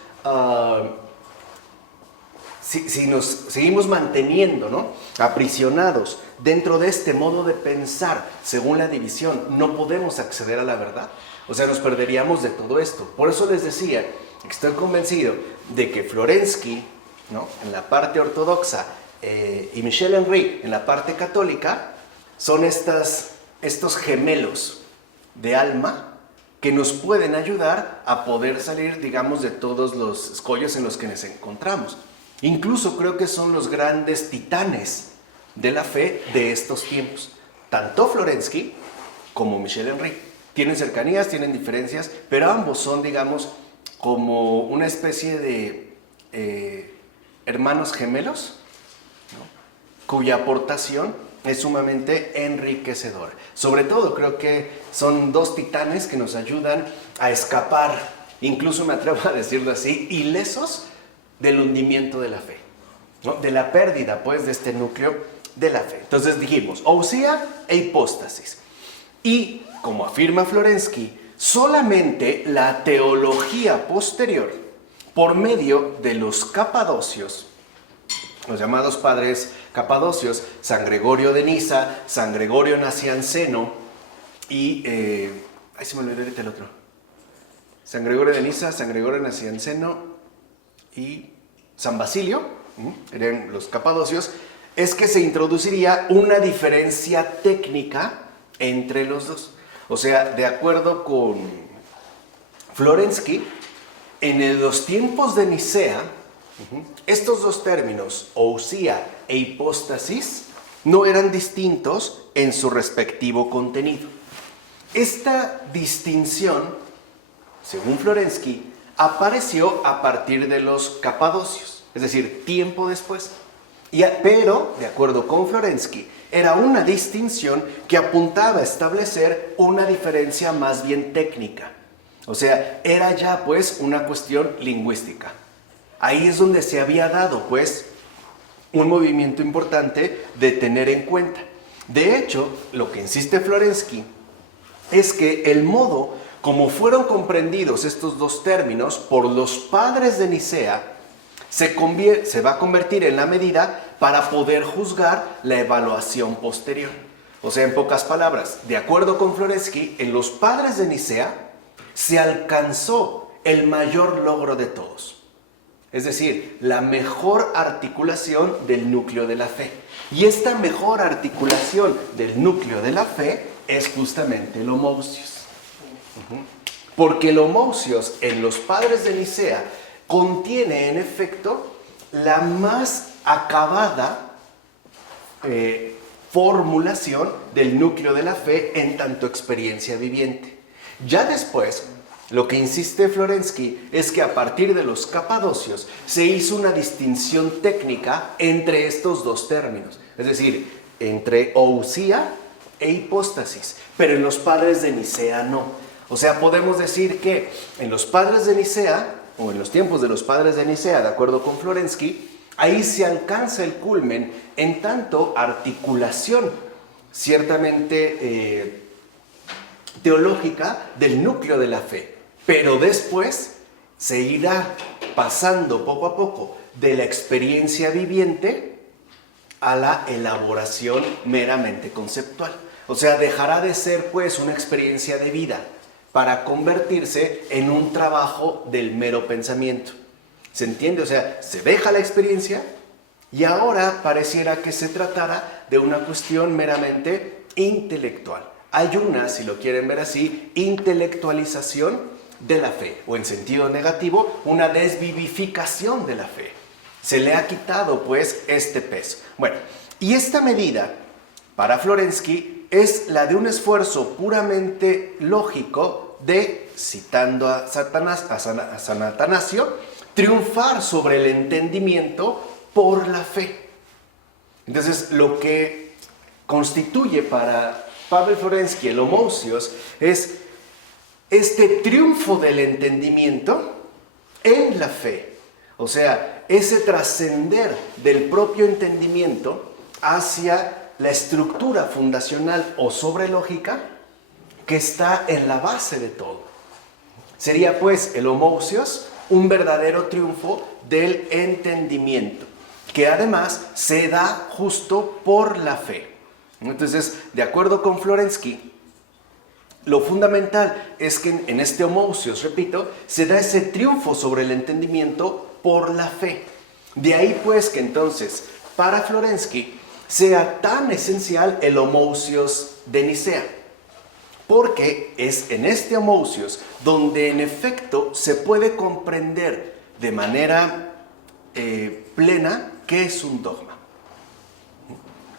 si nos seguimos manteniendo, ¿no?, aprisionados dentro de este modo de pensar según la división, no podemos acceder a la verdad. O sea, nos perderíamos de todo esto. Por eso les decía, estoy convencido de que Florensky, ¿no?, en la parte ortodoxa, y Michel Henry en la parte católica, son estos gemelos de alma que nos pueden ayudar a poder salir, digamos, de todos los escollos en los que nos encontramos. Incluso creo que son los grandes titanes de la fe de estos tiempos. Tanto Florensky como Michel Henry. Tienen cercanías, tienen diferencias, pero ambos son, digamos, como una especie de hermanos gemelos, ¿no?, cuya aportación es sumamente enriquecedora. Sobre todo creo que son dos titanes que nos ayudan a escapar, incluso me atrevo a decirlo así, ilesos del hundimiento de la fe, ¿no?, de la pérdida pues de este núcleo de la fe. Entonces dijimos, ousia e hipóstasis. Y como afirma Florensky, solamente la teología posterior, por medio de los capadocios, los llamados padres capadocios, San Gregorio de Nisa, San Gregorio Nacianceno y... ay, se me olvidó ahorita el otro. San Gregorio de Nisa, San Gregorio Nacianceno y San Basilio, eran los capadocios, es que se introduciría una diferencia técnica entre los dos. O sea, de acuerdo con Florensky, en los tiempos de Nicea, estos dos términos, ousia e hipóstasis, no eran distintos en su respectivo contenido. Esta distinción, según Florensky, apareció a partir de los capadocios, es decir, tiempo después. Pero, de acuerdo con Florensky, era una distinción que apuntaba a establecer una diferencia más bien técnica. O sea, era ya pues una cuestión lingüística. Ahí es donde se había dado pues un movimiento importante de tener en cuenta. De hecho, lo que insiste Florensky es que el modo como fueron comprendidos estos dos términos por los padres de Nicea se va a convertir en la medida para poder juzgar la evaluación posterior. O sea, en pocas palabras, de acuerdo con Florensky, en los padres de Nicea se alcanzó el mayor logro de todos. Es decir, la mejor articulación del núcleo de la fe. Y esta mejor articulación del núcleo de la fe es justamente el homousios. Porque el homousios en los padres de Nicea contiene en efecto la más acabada formulación del núcleo de la fe en tanto experiencia viviente. Ya después, lo que insiste Florensky es que a partir de los capadocios se hizo una distinción técnica entre estos dos términos, es decir, entre ousia e hipóstasis, pero en los padres de Nicea no. O sea, podemos decir que en los padres de Nicea, o en los tiempos de los padres de Nicea, de acuerdo con Florensky, Ahí se alcanza el culmen en tanto articulación ciertamente teológica del núcleo de la fe, pero después se irá pasando poco a poco de la experiencia viviente a la elaboración meramente conceptual. O sea, dejará de ser pues una experiencia de vida para convertirse en un trabajo del mero pensamiento. ¿Se entiende? O sea, se deja la experiencia y ahora pareciera que se tratara de una cuestión meramente intelectual. Hay una, si lo quieren ver así, intelectualización de la fe, o en sentido negativo, una desvivificación de la fe. Se le ha quitado pues este peso. Bueno, y esta medida para Florensky es la de un esfuerzo puramente lógico de, citando a San Atanasio, triunfar sobre el entendimiento por la fe. Entonces, lo que constituye para Pavel Florensky el homoousios es este triunfo del entendimiento en la fe. O sea, ese trascender del propio entendimiento hacia la estructura fundacional o sobrelógica que está en la base de todo. Sería pues el homoousios un verdadero triunfo del entendimiento, que además se da justo por la fe. Entonces, de acuerdo con Florensky, lo fundamental es que en este homoousios, repito, se da ese triunfo sobre el entendimiento por la fe. De ahí pues que entonces, para Florensky, sea tan esencial el homoousios de Nicea, porque es en este homoousios donde en efecto se puede comprender de manera plena qué es un dogma.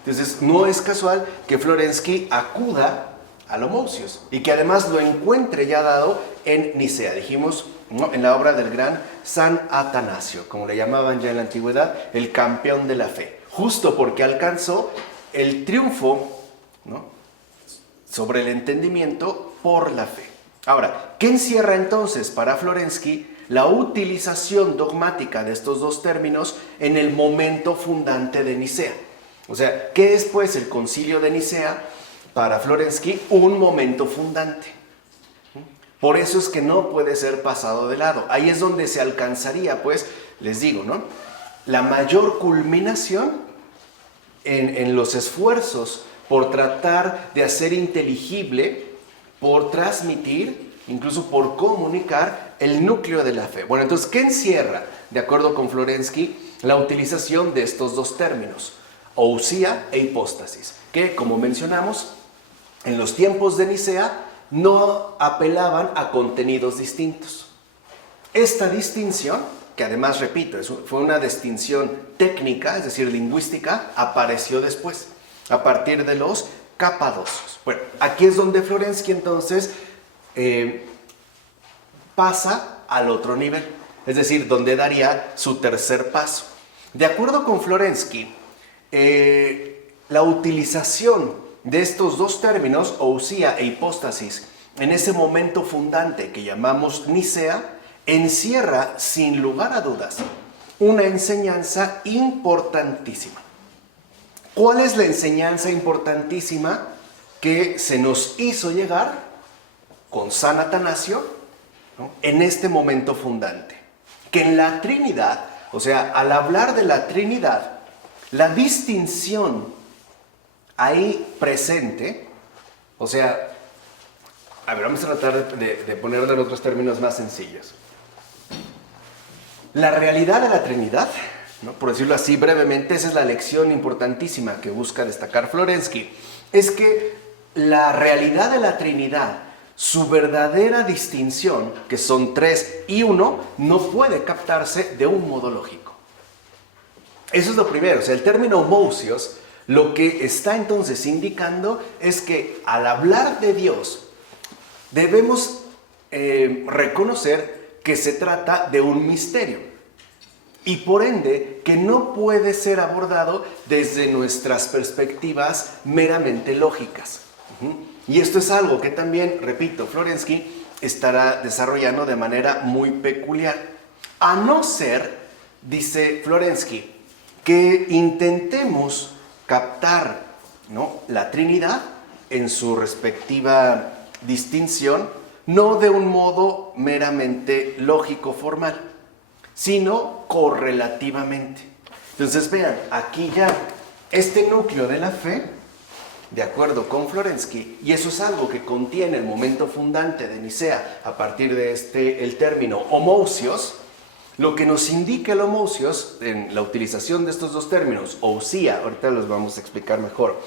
Entonces no es casual que Florensky acuda al homoousios y que además lo encuentre ya dado en Nicea, dijimos, ¿no?, en la obra del gran San Atanasio, como le llamaban ya en la antigüedad, el campeón de la fe, justo porque alcanzó el triunfo, ¿no?, sobre el entendimiento por la fe. Ahora, ¿qué encierra entonces para Florensky la utilización dogmática de estos dos términos en el momento fundante de Nicea? O sea, ¿qué es pues el concilio de Nicea para Florensky? Un momento fundante. Por eso es que no puede ser pasado de lado. Ahí es donde se alcanzaría, pues, les digo, ¿no?, la mayor culminación en los esfuerzos por tratar de hacer inteligible, por transmitir, incluso por comunicar el núcleo de la fe. Bueno, entonces, ¿qué encierra, de acuerdo con Florensky, la utilización de estos dos términos, ousia e hipóstasis? Que, como mencionamos, en los tiempos de Nicea no apelaban a contenidos distintos. Esta distinción, que además, repito, fue una distinción técnica, es decir, lingüística, apareció después, a partir de los capadocios. Bueno, aquí es donde Florensky entonces pasa al otro nivel, es decir, donde daría su tercer paso. De acuerdo con Florensky, la utilización de estos dos términos, ousia e hipóstasis, en ese momento fundante que llamamos Nicea, encierra, sin lugar a dudas, una enseñanza importantísima. ¿Cuál es la enseñanza importantísima que se nos hizo llegar con San Atanasio, ¿no?, en este momento fundante? Que en la Trinidad, o sea, al hablar de la Trinidad, la distinción ahí presente, o sea, a ver, vamos a tratar de ponerlo en otros términos más sencillos. La realidad de la Trinidad, ¿no?, por decirlo así brevemente, esa es la lección importantísima que busca destacar Florensky, es que la realidad de la Trinidad, su verdadera distinción, que son tres y uno, no puede captarse de un modo lógico. Eso es lo primero. O sea, el término homoousios lo que está entonces indicando es que al hablar de Dios debemos reconocer que se trata de un misterio y por ende que no puede ser abordado desde nuestras perspectivas meramente lógicas. Y esto es algo que también, repito, Florensky estará desarrollando de manera muy peculiar. A no ser, dice Florensky, que intentemos captar, ¿no?, la Trinidad en su respectiva distinción, no de un modo meramente lógico formal, sino correlativamente. Entonces vean, aquí ya este núcleo de la fe, de acuerdo con Florensky, y eso es algo que contiene el momento fundante de Nicea a partir de el término homousios. Lo que nos indica el homousios en la utilización de estos dos términos, ousia, ahorita los vamos a explicar mejor,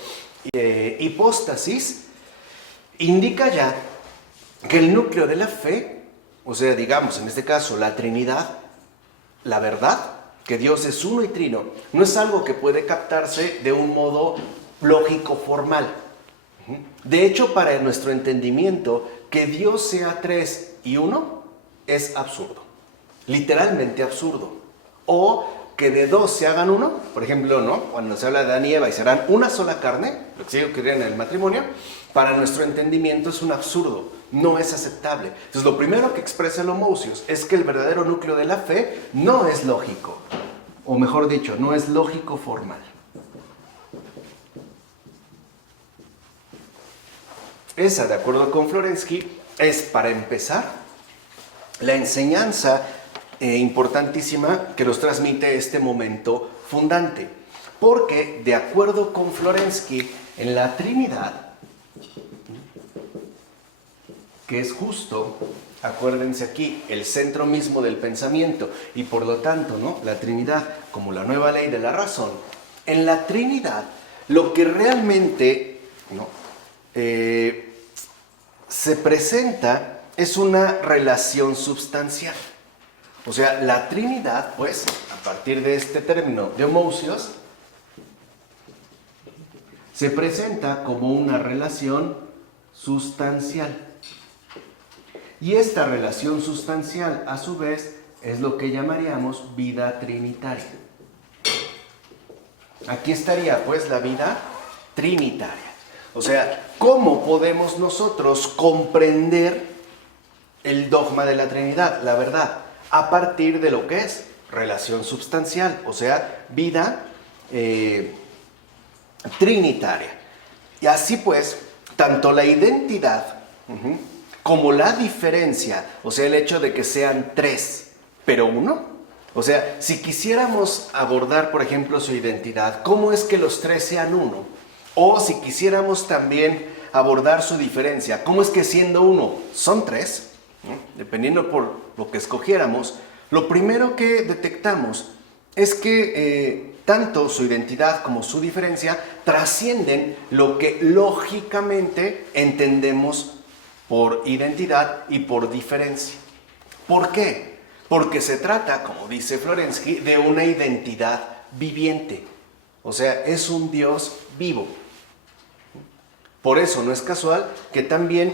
hipóstasis, indica ya que el núcleo de la fe, o sea, digamos en este caso la Trinidad, la verdad, que Dios es uno y trino, no es algo que puede captarse de un modo lógico formal. De hecho, para nuestro entendimiento, que Dios sea tres y uno es absurdo. Literalmente absurdo. O que de dos se hagan uno, por ejemplo, ¿no?, cuando se habla de Adán y Eva y serán una sola carne, lo que se ocurrió en el matrimonio, para nuestro entendimiento es un absurdo, no es aceptable. Entonces, lo primero que expresa el homousios es que el verdadero núcleo de la fe no es lógico, o mejor dicho, no es lógico formal. Esa, de acuerdo con Florensky, es, para empezar, la enseñanza importantísima que nos transmite este momento fundante. Porque, de acuerdo con Florensky, en la Trinidad, que es justo, acuérdense aquí, el centro mismo del pensamiento, y por lo tanto, ¿no?, la Trinidad como la nueva ley de la razón, en la Trinidad, lo que realmente, ¿no?, se presenta es una relación substancial. O sea, la Trinidad, pues, a partir de este término de homousios, se presenta como una relación sustancial. Y esta relación sustancial, a su vez, es lo que llamaríamos vida trinitaria. Aquí estaría, pues, la vida trinitaria. O sea, ¿cómo podemos nosotros comprender el dogma de la Trinidad, la verdad? A partir de lo que es relación substancial, o sea, vida trinitaria. Y así pues, tanto la identidad como la diferencia, o sea, el hecho de que sean tres, pero uno, o sea, si quisiéramos abordar, por ejemplo, su identidad, ¿cómo es que los tres sean uno? O si quisiéramos también abordar su diferencia, ¿cómo es que siendo uno son tres? Dependiendo por lo que escogiéramos, lo primero que detectamos es que tanto su identidad como su diferencia trascienden lo que lógicamente entendemos por identidad y por diferencia. ¿Por qué? Porque se trata, como dice Florensky, de una identidad viviente. O sea, es un Dios vivo. Por eso no es casual que también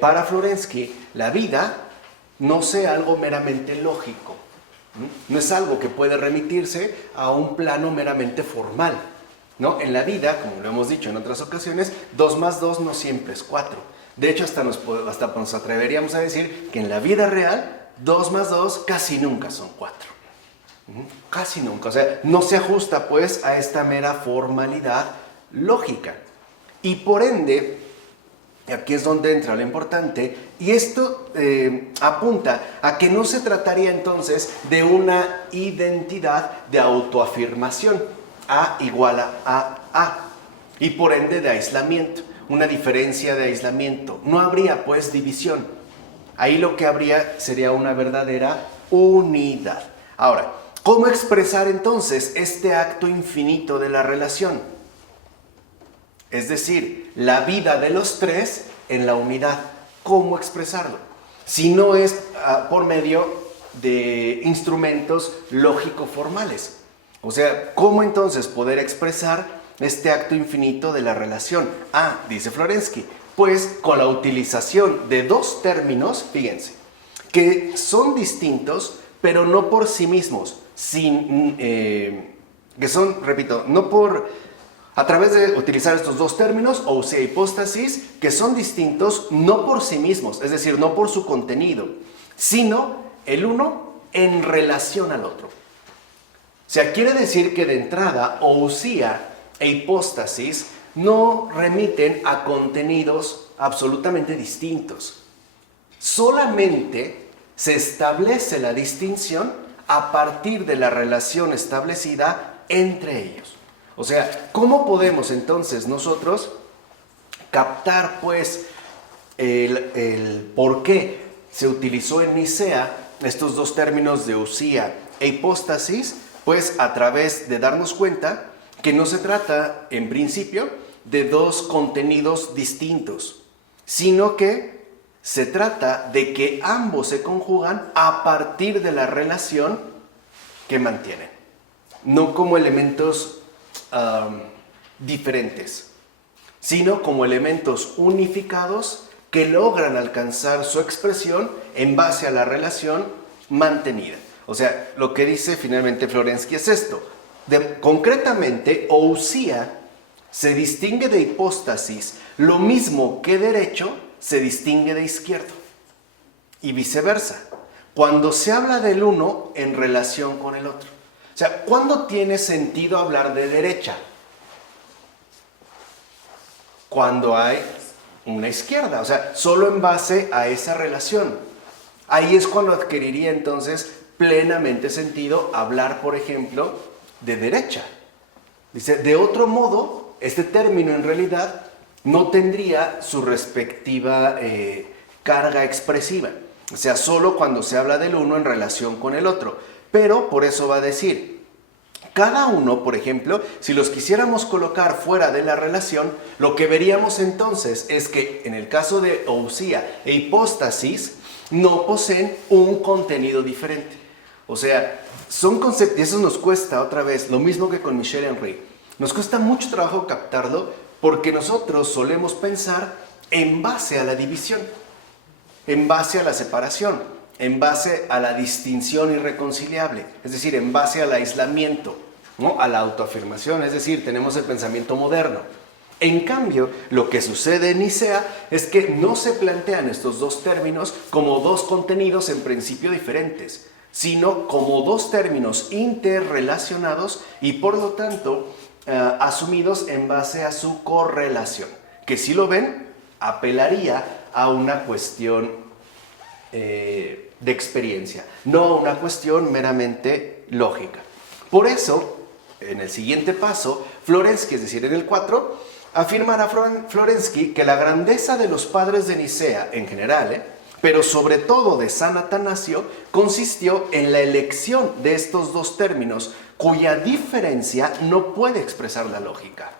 para Florensky la vida no sea algo meramente lógico. No es algo que puede remitirse a un plano meramente formal, ¿no? En la vida, como lo hemos dicho en otras ocasiones, 2 más 2 no siempre es 4. De hecho, hasta nos atreveríamos a decir que en la vida real, 2 más 2 casi nunca son 4. Casi nunca. O sea, no se ajusta pues a esta mera formalidad lógica. Y por ende, aquí es donde entra lo importante, y esto apunta a que no se trataría entonces de una identidad de autoafirmación, A igual a A, y por ende de aislamiento, una diferencia de aislamiento. No habría pues división. Ahí lo que habría sería una verdadera unidad. Ahora, ¿cómo expresar entonces este acto infinito de la relación? Es decir, la vida de los tres en la unidad. ¿Cómo expresarlo? Si no es por medio de instrumentos lógico-formales. O sea, ¿cómo entonces poder expresar este acto infinito de la relación? Dice Florensky, pues con la utilización de dos términos, fíjense, que son distintos, pero no por sí mismos, que son, repito, no por... A través de utilizar estos dos términos, ousia e hipóstasis, que son distintos no por sí mismos, es decir, no por su contenido, sino el uno en relación al otro. sea, quiere decir que de entrada, ousia e hipóstasis no remiten a contenidos absolutamente distintos. Solamente se establece la distinción a partir de la relación establecida entre ellos. O sea, ¿cómo podemos entonces nosotros captar pues el por qué se utilizó en Nicea estos dos términos de ousia e hipóstasis? Pues a través de darnos cuenta que no se trata en principio de dos contenidos distintos, sino que se trata de que ambos se conjugan a partir de la relación que mantienen, no como elementos diferentes, sino como elementos unificados que logran alcanzar su expresión en base a la relación mantenida. O sea, lo que dice finalmente Florensky es esto. Concretamente, ousia se distingue de hipóstasis, lo mismo que derecho se distingue de izquierdo, y viceversa, cuando se habla del uno en relación con el otro. O sea, ¿cuándo tiene sentido hablar de derecha? Cuando hay una izquierda, o sea, solo en base a esa relación. Ahí es cuando adquiriría entonces plenamente sentido hablar, por ejemplo, de derecha. Dice, de otro modo, este término en realidad no tendría su respectiva carga expresiva. O sea, solo cuando se habla del uno en relación con el otro. Pero por eso va a decir, cada uno, por ejemplo, si los quisiéramos colocar fuera de la relación, lo que veríamos entonces es que en el caso de ousia e hipóstasis no poseen un contenido diferente. O sea, son conceptos, y eso nos cuesta otra vez, lo mismo que con Michel Henry. Nos cuesta mucho trabajo captarlo porque nosotros solemos pensar en base a la división, en base a la separación, en base a la distinción irreconciliable, es decir, en base al aislamiento, ¿no? A la autoafirmación, es decir, tenemos el pensamiento moderno. En cambio, lo que sucede en Nicea es que no se plantean estos dos términos como dos contenidos en principio diferentes, sino como dos términos interrelacionados y por lo tanto asumidos en base a su correlación, que si lo ven, apelaría a una cuestión de experiencia, no a una cuestión meramente lógica. Por eso, en el siguiente paso, Florensky, es decir, en el 4, afirmará Florensky que la grandeza de los padres de Nicea en general, pero sobre todo de San Atanasio, consistió en la elección de estos dos términos, cuya diferencia no puede expresar la lógica.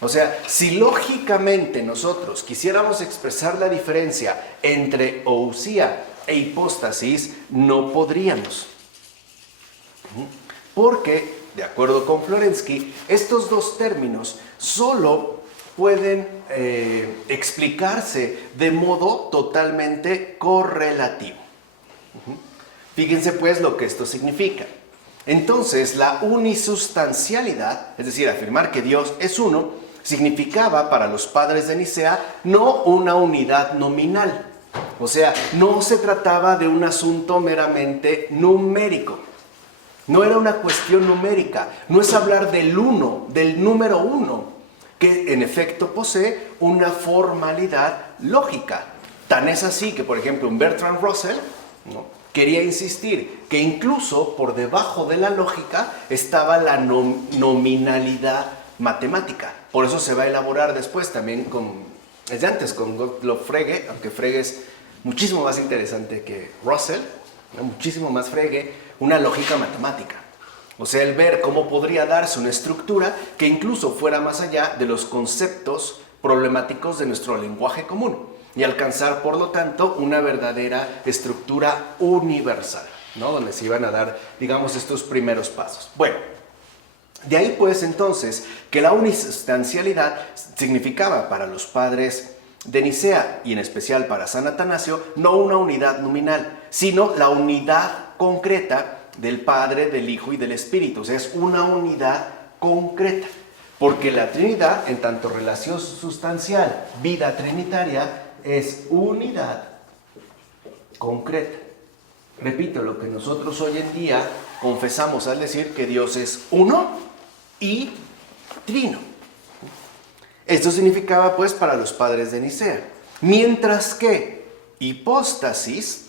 O sea, si lógicamente nosotros quisiéramos expresar la diferencia entre ousia e hipóstasis, no podríamos. Porque, de acuerdo con Florensky, estos dos términos solo pueden explicarse de modo totalmente correlativo. Fíjense pues lo que esto significa. Entonces, la unisustancialidad, es decir, afirmar que Dios es uno, significaba para los padres de Nicea no una unidad nominal. O sea, no se trataba de un asunto meramente numérico. No era una cuestión numérica. No es hablar del uno, del número uno, que en efecto posee una formalidad lógica. Tan es así que, por ejemplo, Bertrand Russell, ¿no?, quería insistir que incluso por debajo de la lógica estaba la nominalidad matemática. Por eso se va a elaborar después también desde antes con Gottlob Frege, aunque Frege es muchísimo más interesante que Russell, ¿no?, muchísimo más Frege, una lógica matemática. O sea, el ver cómo podría darse una estructura que incluso fuera más allá de los conceptos problemáticos de nuestro lenguaje común y alcanzar, por lo tanto, una verdadera estructura universal, ¿no?, donde se iban a dar, digamos, estos primeros pasos. Bueno, de ahí pues entonces que la unisustancialidad significaba para los padres de Nicea y en especial para San Atanasio no una unidad nominal, sino la unidad concreta del Padre, del Hijo y del Espíritu. O sea, es una unidad concreta, porque la Trinidad, en tanto relación sustancial, vida trinitaria, es unidad concreta. Repito, lo que nosotros hoy en día confesamos al decir que Dios es uno y trino. Esto significaba pues para los padres de Nicea. Mientras que hipóstasis,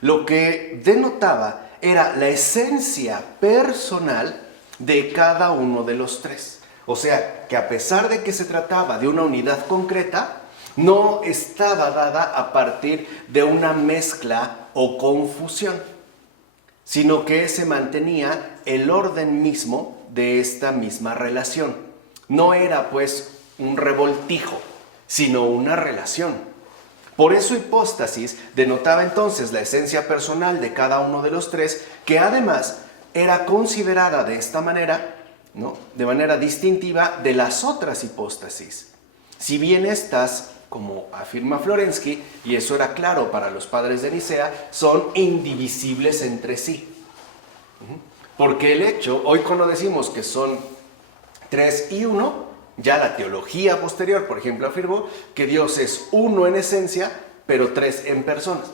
lo que denotaba era la esencia personal de cada uno de los tres. O sea, que a pesar de que se trataba de una unidad concreta, no estaba dada a partir de una mezcla o confusión, sino que se mantenía el orden mismo de esta misma relación. No era pues un revoltijo, sino una relación. Por eso hipóstasis denotaba entonces la esencia personal de cada uno de los tres, que además era considerada de esta manera, ¿no?, de manera distintiva de las otras hipóstasis. Si bien estas, como afirma Florensky, y eso era claro para los padres de Nicea, son indivisibles entre sí. Porque el hecho, hoy cuando decimos que son 3 y 1, ya la teología posterior, por ejemplo, afirmó que Dios es uno en esencia, pero 3 en personas.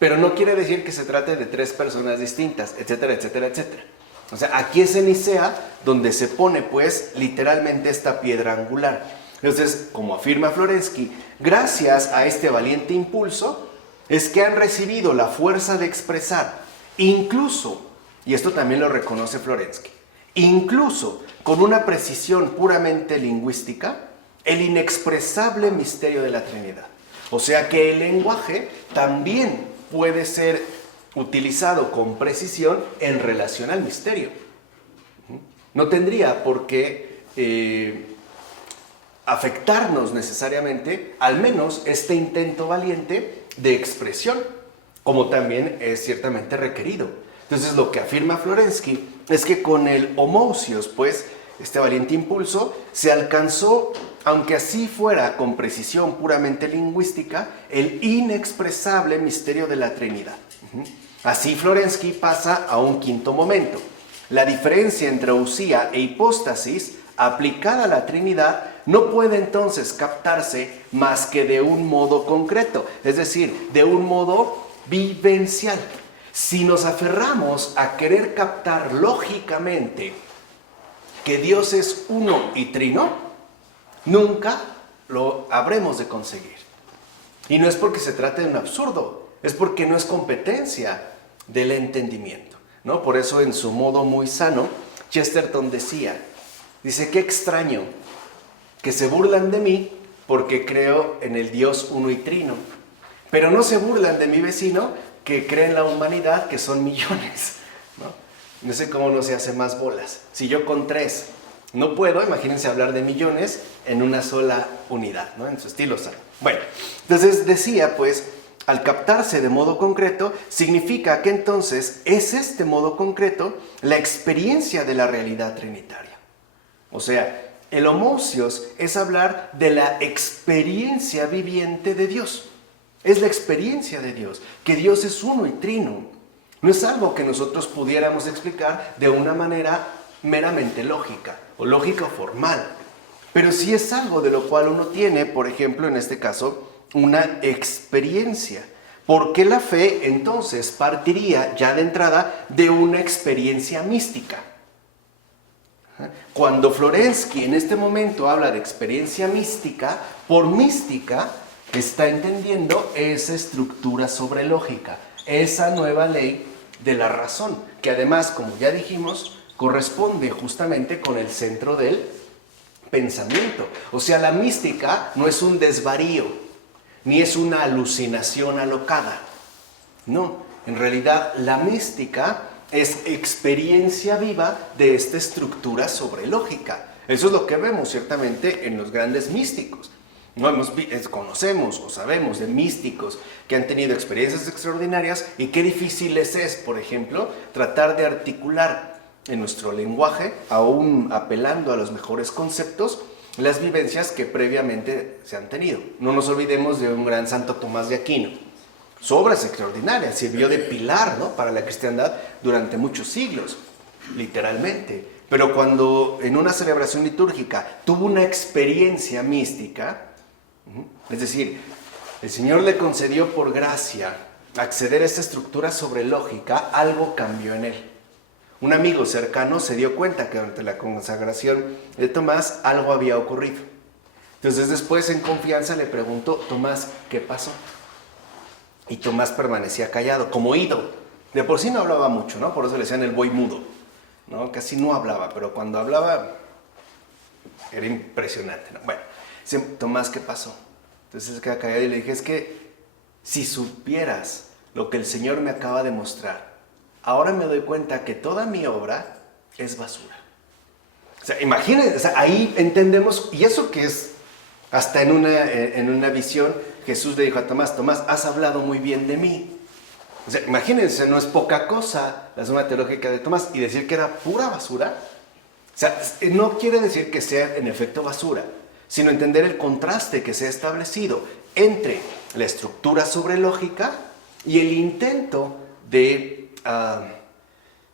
Pero no quiere decir que se trate de 3 personas distintas, etcétera, etcétera, etcétera. O sea, aquí es en Nicea donde se pone, pues, literalmente esta piedra angular. Entonces, como afirma Florensky, gracias a este valiente impulso, es que han recibido la fuerza de expresar, incluso, y esto también lo reconoce Florensky, incluso con una precisión puramente lingüística, el inexpresable misterio de la Trinidad. O sea que el lenguaje también puede ser utilizado con precisión en relación al misterio. No tendría por qué afectarnos necesariamente, al menos este intento valiente de expresión, como también es ciertamente requerido. Entonces lo que afirma Florensky es que con el homousios, pues, este valiente impulso, se alcanzó, aunque así fuera con precisión puramente lingüística, el inexpresable misterio de la Trinidad. Así Florensky pasa a un quinto momento. La diferencia entre usía e hipóstasis aplicada a la Trinidad no puede entonces captarse más que de un modo concreto, es decir, de un modo vivencial. Si nos aferramos a querer captar lógicamente que Dios es uno y trino, nunca lo habremos de conseguir. Y no es porque se trate de un absurdo, es porque no es competencia del entendimiento, ¿no? Por eso, en su modo muy sano, Chesterton dice, qué extraño que se burlan de mí porque creo en el Dios uno y trino, pero no se burlan de mi vecino que cree en la humanidad, que son millones, ¿no? No sé cómo no se hace más bolas. Si yo con 3 no puedo, imagínense hablar de millones en una sola unidad, ¿no?, en su estilo sano. Bueno, entonces decía, pues, al captarse de modo concreto, significa que entonces es este modo concreto la experiencia de la realidad trinitaria. O sea, el homousios es hablar de la experiencia viviente de Dios. Es la experiencia de Dios, que Dios es uno y trino. No es algo que nosotros pudiéramos explicar de una manera meramente lógica o formal, pero sí es algo de lo cual uno tiene, por ejemplo, en este caso, una experiencia. Porque la fe entonces partiría ya de entrada de una experiencia mística. Cuando Florensky en este momento habla de experiencia mística, por mística está entendiendo esa estructura sobre lógica, esa nueva ley de la razón, que además, como ya dijimos, corresponde justamente con el centro del pensamiento. O sea, la mística no es un desvarío, ni es una alucinación alocada. No, en realidad la mística es experiencia viva de esta estructura sobre lógica. Eso es lo que vemos ciertamente en los grandes místicos. No conocemos o sabemos de místicos que han tenido experiencias extraordinarias y qué difícil les es, por ejemplo, tratar de articular en nuestro lenguaje, aún apelando a los mejores conceptos, las vivencias que previamente se han tenido. No nos olvidemos de un gran Santo Tomás de Aquino. Su obra es extraordinaria, sirvió de pilar, ¿no?, para la cristiandad durante muchos siglos, literalmente. Pero cuando en una celebración litúrgica tuvo una experiencia mística, es decir, el Señor le concedió por gracia acceder a esta estructura sobre lógica, algo cambió en él. Un amigo cercano se dio cuenta que durante la consagración de Tomás algo había ocurrido. Entonces después en confianza le preguntó: Tomás, ¿qué pasó? Y Tomás permanecía callado, como ido. De por sí no hablaba mucho, ¿no? Por eso le decían el buey mudo, ¿no? Casi no hablaba, pero cuando hablaba era impresionante, ¿no? Bueno, dice: Tomás, ¿qué pasó? Entonces se queda callado y le dije: es que si supieras lo que el Señor me acaba de mostrar, ahora me doy cuenta que toda mi obra es basura. O sea, imagínense, o sea, ahí entendemos, y eso que es, hasta en una visión, Jesús le dijo a Tomás: Tomás, has hablado muy bien de mí. O sea, imagínense, no es poca cosa la suma teológica de Tomás, y decir que era pura basura. O sea, no quiere decir que sea en efecto basura, sino entender el contraste que se ha establecido entre la estructura sobre lógica y el intento de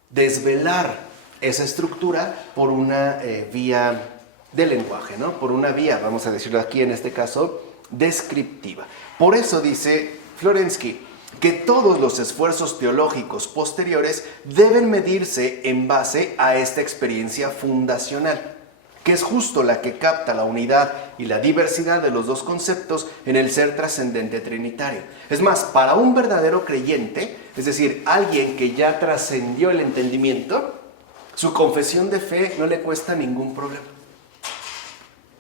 desvelar esa estructura por una vía de lenguaje, ¿no? Por una vía, vamos a decirlo aquí en este caso, descriptiva. Por eso dice Florensky que todos los esfuerzos teológicos posteriores deben medirse en base a esta experiencia fundacional, que es justo la que capta la unidad y la diversidad de los dos conceptos en el ser trascendente trinitario. Es más, para un verdadero creyente, es decir, alguien que ya trascendió el entendimiento, su confesión de fe no le cuesta ningún problema.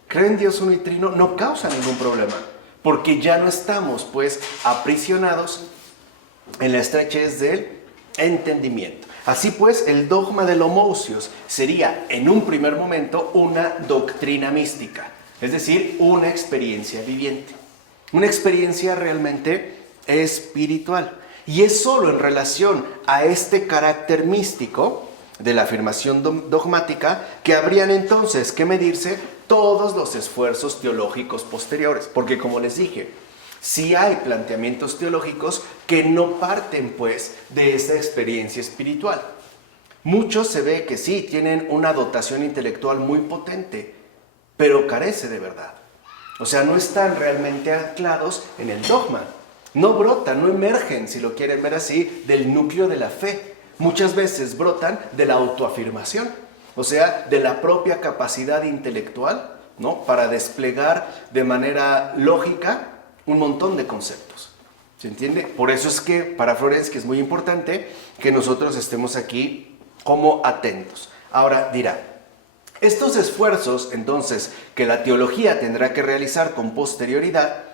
Creer en Dios uno y trino no causa ningún problema, porque ya no estamos, pues, aprisionados en la estrechez del entendimiento. Así pues, el dogma del homoousios sería, en un primer momento, una doctrina mística, es decir, una experiencia viviente, una experiencia realmente espiritual. Y es solo en relación a este carácter místico de la afirmación dogmática que habrían entonces que medirse todos los esfuerzos teológicos posteriores, porque como les dije, sí hay planteamientos teológicos que no parten pues de esta experiencia espiritual. Muchos se ve que sí tienen una dotación intelectual muy potente, pero carece de verdad. O sea, no están realmente anclados en el dogma. No brotan, no emergen, si lo quieren ver así, del núcleo de la fe. Muchas veces brotan de la autoafirmación, o sea, de la propia capacidad intelectual, ¿no?, para desplegar de manera lógica un montón de conceptos. ¿Se entiende? Por eso es que para Florensky es muy importante que nosotros estemos aquí como atentos. Ahora dirá, estos esfuerzos entonces que la teología tendrá que realizar con posterioridad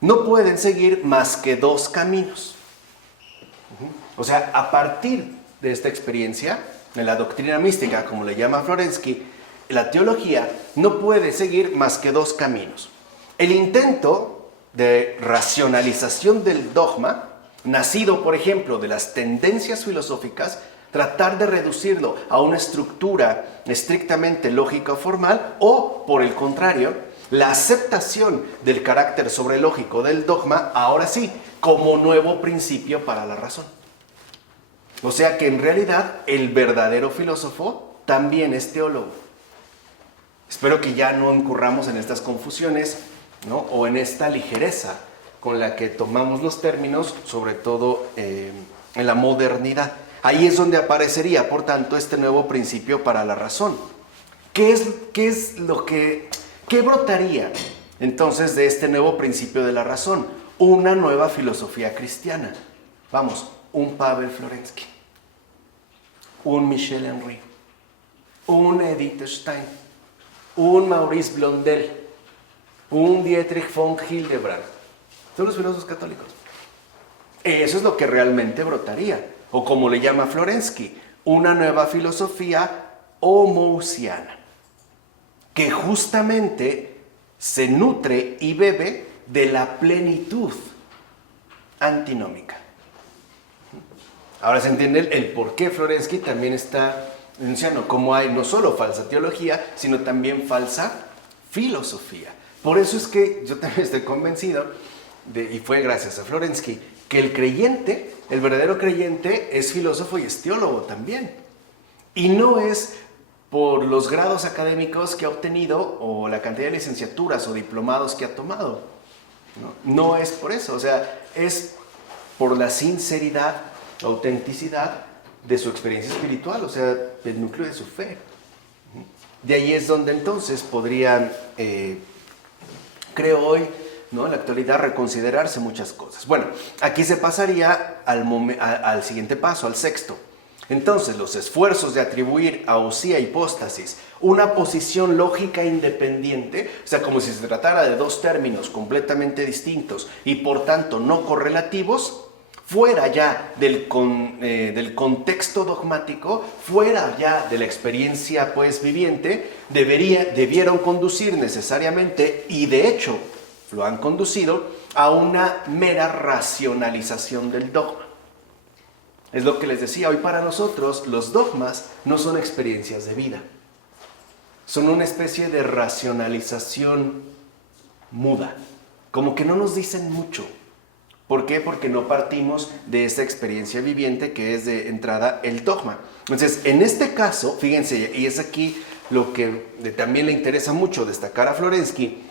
no pueden seguir más que dos caminos. O sea, a partir de esta experiencia, en la doctrina mística, como le llama Florensky, la teología no puede seguir más que dos caminos. El intento de racionalización del dogma, nacido, por ejemplo, de las tendencias filosóficas, tratar de reducirlo a una estructura estrictamente lógica o formal, o, por el contrario, la aceptación del carácter sobrelógico del dogma, ahora sí, como nuevo principio para la razón. O sea que en realidad el verdadero filósofo también es teólogo. Espero que ya no incurramos en estas confusiones, ¿no?, o en esta ligereza con la que tomamos los términos, sobre todo en la modernidad. Ahí es donde aparecería, por tanto, este nuevo principio para la razón. ¿Qué brotaría entonces de este nuevo principio de la razón? Una nueva filosofía cristiana. Vamos, un Pavel Florensky, un Michel Henry, un Edith Stein, un Maurice Blondel, un Dietrich von Hildebrand. Son los filósofos católicos. Eso es lo que realmente brotaría, o como le llama Florensky, una nueva filosofía homoousiana, que justamente se nutre y bebe de la plenitud antinómica. Ahora se entiende el por qué Florensky también está denunciando cómo hay no solo falsa teología, sino también falsa filosofía. Por eso es que yo también estoy convencido, y fue gracias a Florensky, que el creyente, el verdadero creyente, es filósofo y es teólogo también. Y no es por los grados académicos que ha obtenido o la cantidad de licenciaturas o diplomados que ha tomado. No es por eso, o sea, es por la sinceridad, autenticidad de su experiencia espiritual, o sea, el núcleo de su fe. De ahí es donde entonces podrían, creo hoy, ¿no?, en la actualidad, reconsiderarse muchas cosas. Bueno, aquí se pasaría al siguiente paso, al sexto. Entonces, los esfuerzos de atribuir a Osía hipóstasis una posición lógica independiente, o sea, como si se tratara de dos términos completamente distintos y por tanto no correlativos, fuera ya del contexto dogmático, fuera ya de la experiencia pues viviente, debieron conducir necesariamente, y de hecho lo han conducido, a una mera racionalización del dogma. Es lo que les decía, hoy para nosotros los dogmas no son experiencias de vida, son una especie de racionalización muda, como que no nos dicen mucho. ¿Por qué? Porque no partimos de esta experiencia viviente que es de entrada el dogma. Entonces, en este caso, fíjense, y es aquí lo que también le interesa mucho destacar a Florensky,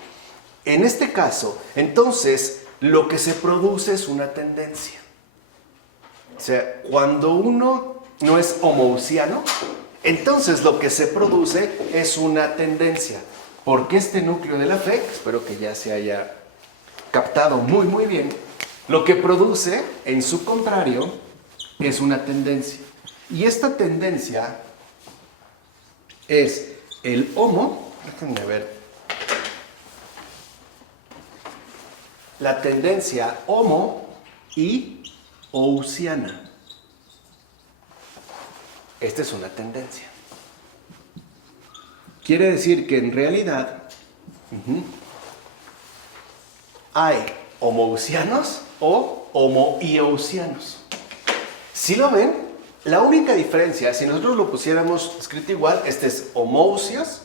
en este caso, entonces, lo que se produce es una tendencia. O sea, cuando uno no es homoousiano, entonces lo que se produce es una tendencia. Porque este núcleo de la fe, espero que ya se haya captado muy muy bien, lo que produce en su contrario es una tendencia. Y esta tendencia es el homo, déjenme ver, la tendencia homo y ousiana. Esta es una tendencia. Quiere decir que en realidad hay homoousianos o homoiousianos. Si lo ven, la única diferencia, si nosotros lo pusiéramos escrito igual, este es homousios,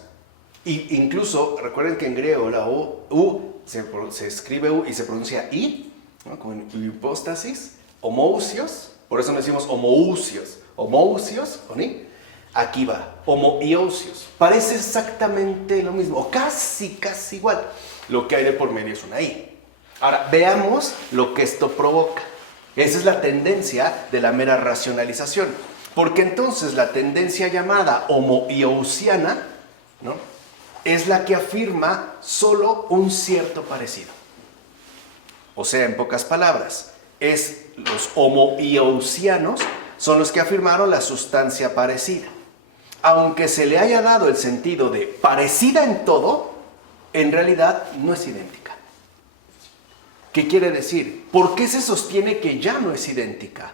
y incluso recuerden que en griego la U se escribe U y se pronuncia I, ¿no?, como en hipóstasis. Homousios, por eso no decimos homousios, homousios con I. Aquí va, homoiousios. Parece exactamente lo mismo, o casi igual. Lo que hay de por medio es una I. Ahora, veamos lo que esto provoca. Esa es la tendencia de la mera racionalización. Porque entonces la tendencia llamada homoiousiana, ¿no?, es la que afirma solo un cierto parecido. O sea, en pocas palabras, los homoiousianos son los que afirmaron la sustancia parecida. Aunque se le haya dado el sentido de parecida en todo, en realidad no es idéntica. ¿Qué quiere decir? ¿Por qué se sostiene que ya no es idéntica?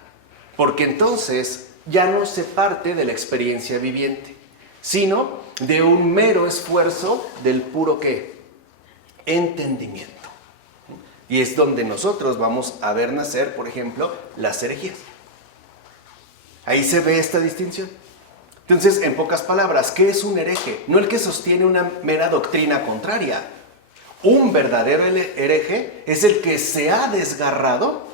Porque entonces ya no se parte de la experiencia viviente, sino de un mero esfuerzo del puro ¿qué? Entendimiento. Y es donde nosotros vamos a ver nacer, por ejemplo, las herejías. Ahí se ve esta distinción. Entonces, en pocas palabras, ¿qué es un hereje? No el que sostiene una mera doctrina contraria. Un verdadero hereje es el que se ha desgarrado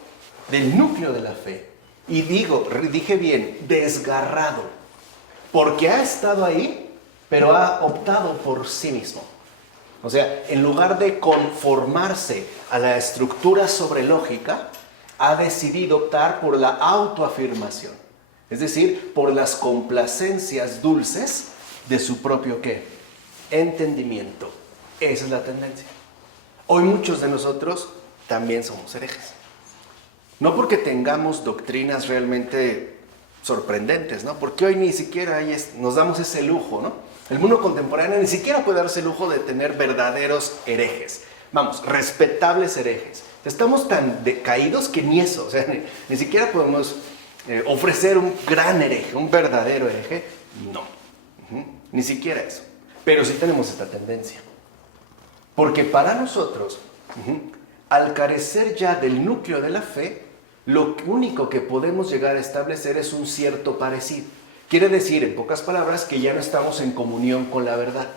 del núcleo de la fe. Y dije bien, desgarrado. Porque ha estado ahí, pero ha optado por sí mismo. O sea, en lugar de conformarse a la estructura sobrelógica, ha decidido optar por la autoafirmación. Es decir, por las complacencias dulces de su propio ¿qué? Entendimiento. Esa es la tendencia. Hoy muchos de nosotros también somos herejes. No porque tengamos doctrinas realmente sorprendentes, ¿no? Porque hoy ni siquiera nos damos ese lujo, ¿no? El mundo contemporáneo ni siquiera puede darse el lujo de tener verdaderos herejes. Vamos, respetables herejes. Estamos tan decaídos que ni eso, o sea, ni siquiera podemos ofrecer un gran hereje, un verdadero hereje. No, ni siquiera eso. Pero sí tenemos esta tendencia. Porque para nosotros, al carecer ya del núcleo de la fe, lo único que podemos llegar a establecer es un cierto parecido. Quiere decir, en pocas palabras, que ya no estamos en comunión con la verdad,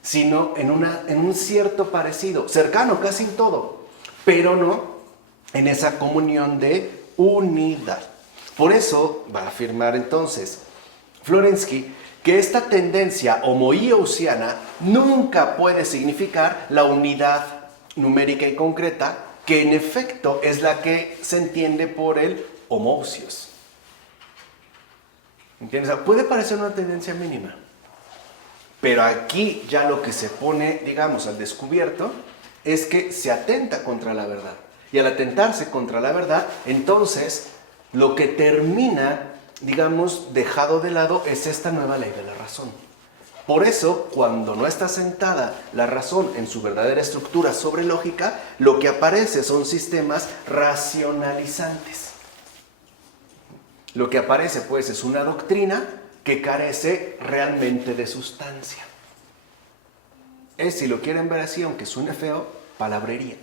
sino en un cierto parecido, cercano casi en todo, pero no en esa comunión de unidad. Por eso va a afirmar entonces Florensky que esta tendencia homoiousiana nunca puede significar la unidad numérica y concreta que en efecto es la que se entiende por el homousios. ¿Entiendes? O sea, puede parecer una tendencia mínima, pero aquí ya lo que se pone, digamos, al descubierto es que se atenta contra la verdad. Y al atentarse contra la verdad, entonces lo que termina, digamos, dejado de lado es esta nueva ley de la razón. Por eso, cuando no está sentada la razón en su verdadera estructura sobre lógica, lo que aparece son sistemas racionalizantes. Lo que aparece, pues, es una doctrina que carece realmente de sustancia. Es, si lo quieren ver así, aunque suene feo, palabrería.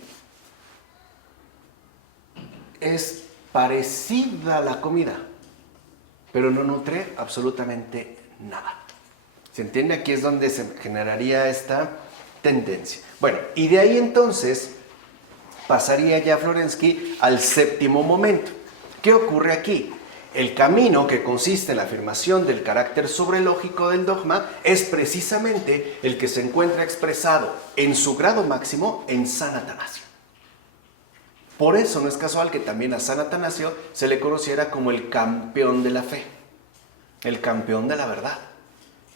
Es parecida a la comida, pero no nutre absolutamente nada. ¿Se entiende? Aquí es donde se generaría esta tendencia. Bueno, y de ahí entonces pasaría ya Florensky al séptimo momento. ¿Qué ocurre aquí? El camino que consiste en la afirmación del carácter sobrelógico del dogma es precisamente el que se encuentra expresado en su grado máximo en San Atanasio. Por eso no es casual que también a San Atanasio se le conociera como el campeón de la fe, el campeón de la verdad.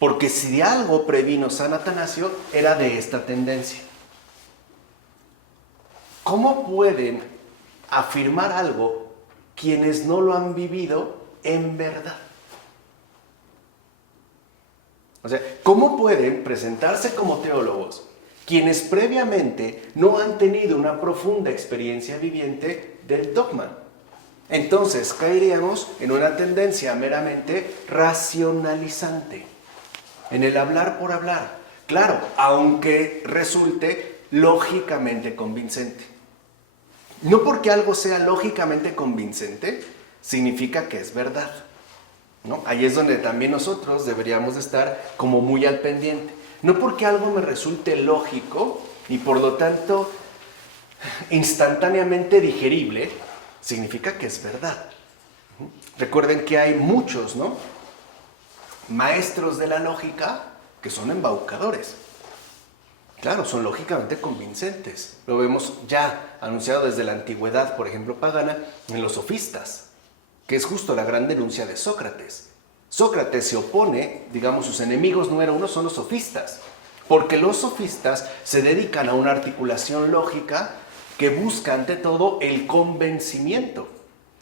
Porque si de algo previno San Atanasio, era de esta tendencia. ¿Cómo pueden afirmar algo quienes no lo han vivido en verdad? O sea, ¿cómo pueden presentarse como teólogos quienes previamente no han tenido una profunda experiencia viviente del dogma? Entonces caeríamos en una tendencia meramente racionalizante, en el hablar por hablar. Claro, aunque resulte lógicamente convincente. No porque algo sea lógicamente convincente, significa que es verdad, ¿no? Ahí es donde también nosotros deberíamos de estar como muy al pendiente. No porque algo me resulte lógico y por lo tanto instantáneamente digerible, significa que es verdad. Recuerden que hay muchos, ¿no?, maestros de la lógica que son embaucadores. Claro, son lógicamente convincentes. Lo vemos ya anunciado desde la antigüedad, por ejemplo, pagana, en los sofistas, que es justo la gran denuncia de Sócrates. Sócrates se opone, digamos, sus enemigos número uno son los sofistas, porque los sofistas se dedican a una articulación lógica que busca ante todo el convencimiento.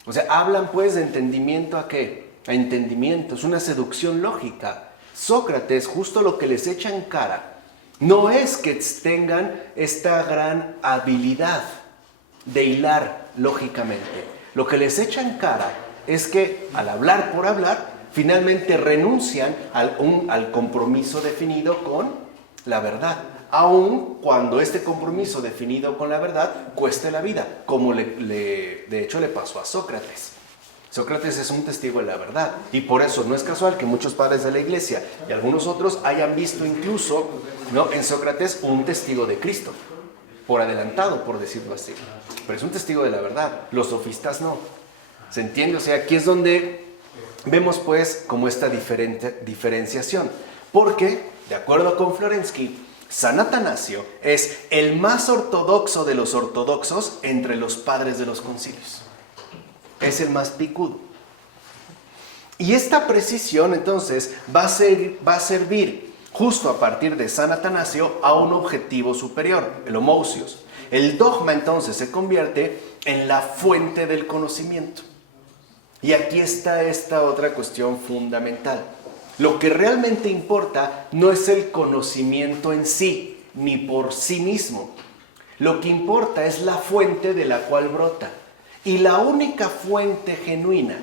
O sea, hablan pues de entendimiento ¿a qué? A entendimiento, es una seducción lógica. Sócrates, justo lo que les echa en cara, no es que tengan esta gran habilidad de hilar lógicamente. Lo que les echa en cara es que al hablar por hablar, finalmente renuncian al compromiso definido con la verdad, aun cuando este compromiso definido con la verdad cueste la vida, como de hecho le pasó a Sócrates. Sócrates es un testigo de la verdad y por eso no es casual que muchos padres de la iglesia y algunos otros hayan visto incluso, ¿no?, en Sócrates un testigo de Cristo, por adelantado, por decirlo así. Pero es un testigo de la verdad, los sofistas no. ¿Se entiende? O sea, aquí es donde vemos pues como esta diferenciación, porque, de acuerdo con Florensky, San Atanasio es el más ortodoxo de los ortodoxos entre los padres de los concilios. Es el más picudo. Y esta precisión entonces va a servir justo a partir de San Atanasio a un objetivo superior, el homousios. El dogma entonces se convierte en la fuente del conocimiento. Y aquí está esta otra cuestión fundamental. Lo que realmente importa no es el conocimiento en sí, ni por sí mismo. Lo que importa es la fuente de la cual brota. Y la única fuente genuina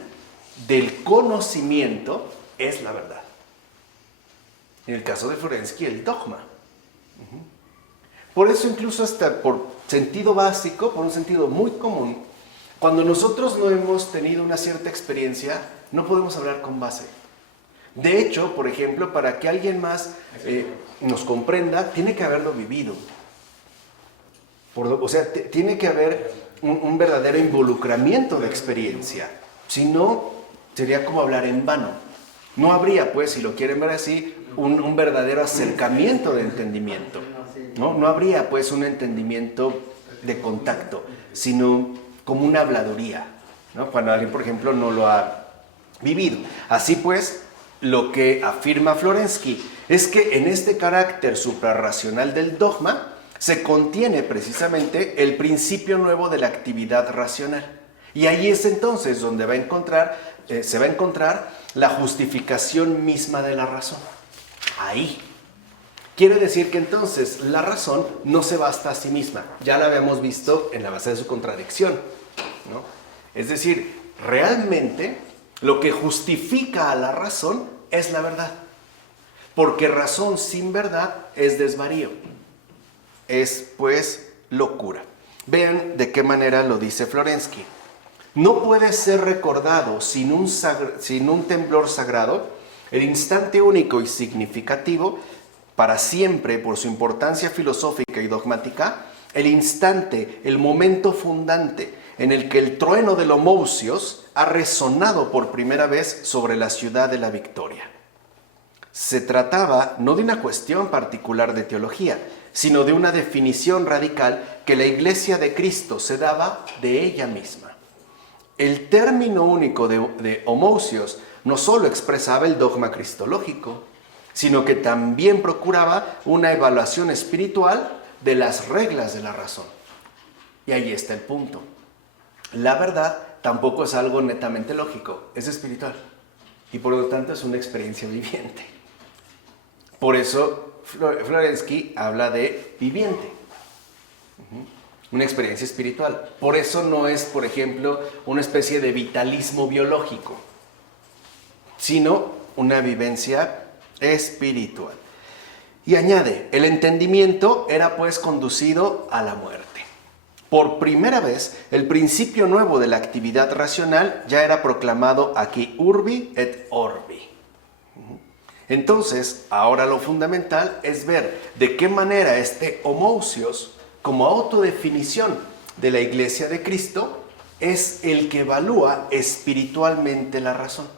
del conocimiento es la verdad. En el caso de Florensky, el dogma. Por eso incluso hasta por sentido básico, por un sentido muy común, cuando nosotros no hemos tenido una cierta experiencia, no podemos hablar con base. De hecho, por ejemplo, para que alguien más nos comprenda, tiene que haberlo vivido. O sea, tiene que haber un verdadero involucramiento de experiencia. Si no, sería como hablar en vano. No habría, pues, si lo quieren ver así, un verdadero acercamiento de entendimiento. No habría, pues, un entendimiento de contacto. sino como una habladuría, ¿no? Cuando alguien, por ejemplo, no lo ha vivido. Así pues, lo que afirma Florensky es que en este carácter suprarracional del dogma se contiene precisamente el principio nuevo de la actividad racional. Y ahí es entonces donde se va a encontrar la justificación misma de la razón. Ahí. Quiere decir que entonces la razón no se basta a sí misma. Ya la habíamos visto en la base de su contradicción, ¿no? Es decir, realmente lo que justifica a la razón es la verdad. Porque razón sin verdad es desvarío. Es, pues, locura. Vean de qué manera lo dice Florensky. No puede ser recordado sin un temblor sagrado el instante único y significativo para siempre por su importancia filosófica y dogmática, el instante, el momento fundante en el que el trueno del homousios ha resonado por primera vez sobre la ciudad de la victoria. Se trataba no de una cuestión particular de teología, sino de una definición radical que la Iglesia de Cristo se daba de ella misma. El término único de homousios no solo expresaba el dogma cristológico, sino que también procuraba una evaluación espiritual de las reglas de la razón. Y ahí está el punto. La verdad tampoco es algo netamente lógico, es espiritual. Y por lo tanto es una experiencia viviente. Por eso Florensky habla de viviente. Una experiencia espiritual. Por eso no es, por ejemplo, una especie de vitalismo biológico, sino una vivencia espiritual. Y añade, el entendimiento era pues conducido a la muerte. Por primera vez, el principio nuevo de la actividad racional ya era proclamado aquí urbi et orbi. Entonces, ahora lo fundamental es ver de qué manera este homousios, como autodefinición de la Iglesia de Cristo, es el que evalúa espiritualmente la razón.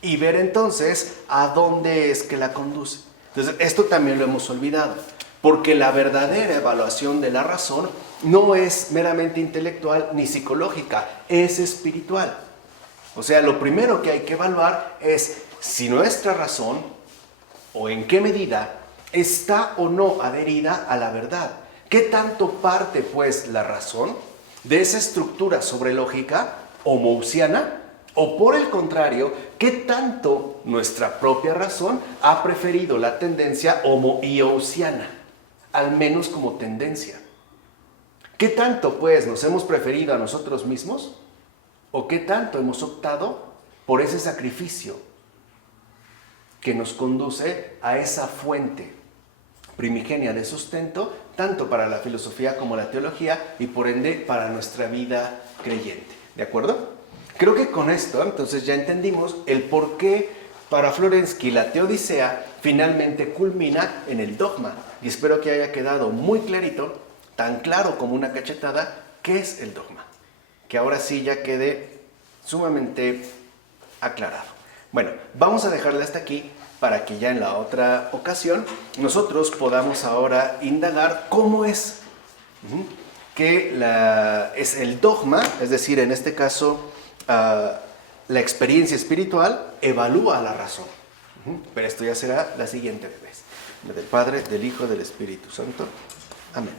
Y ver entonces a dónde es que la conduce. Entonces, esto también lo hemos olvidado, porque la verdadera evaluación de la razón no es meramente intelectual ni psicológica, es espiritual. O sea, lo primero que hay que evaluar es si nuestra razón, o en qué medida, está o no adherida a la verdad. ¿Qué tanto parte, pues, la razón de esa estructura sobrelógica homousiana? O por el contrario, ¿qué tanto nuestra propia razón ha preferido la tendencia homoiousiana? Al menos como tendencia. ¿Qué tanto, pues, nos hemos preferido a nosotros mismos? ¿O qué tanto hemos optado por ese sacrificio que nos conduce a esa fuente primigenia de sustento, tanto para la filosofía como la teología, y por ende para nuestra vida creyente? ¿De acuerdo? Creo que con esto entonces ya entendimos el por qué para Florensky la teodicea finalmente culmina en el dogma. Y espero que haya quedado muy clarito, tan claro como una cachetada, qué es el dogma. Que ahora sí ya quede sumamente aclarado. Bueno, vamos a dejarle hasta aquí para que ya en la otra ocasión nosotros podamos ahora indagar cómo es que es el dogma, es decir, en este caso la experiencia espiritual evalúa la razón. Pero esto ya será la siguiente vez. Del Padre, del Hijo, del Espíritu Santo. Amén.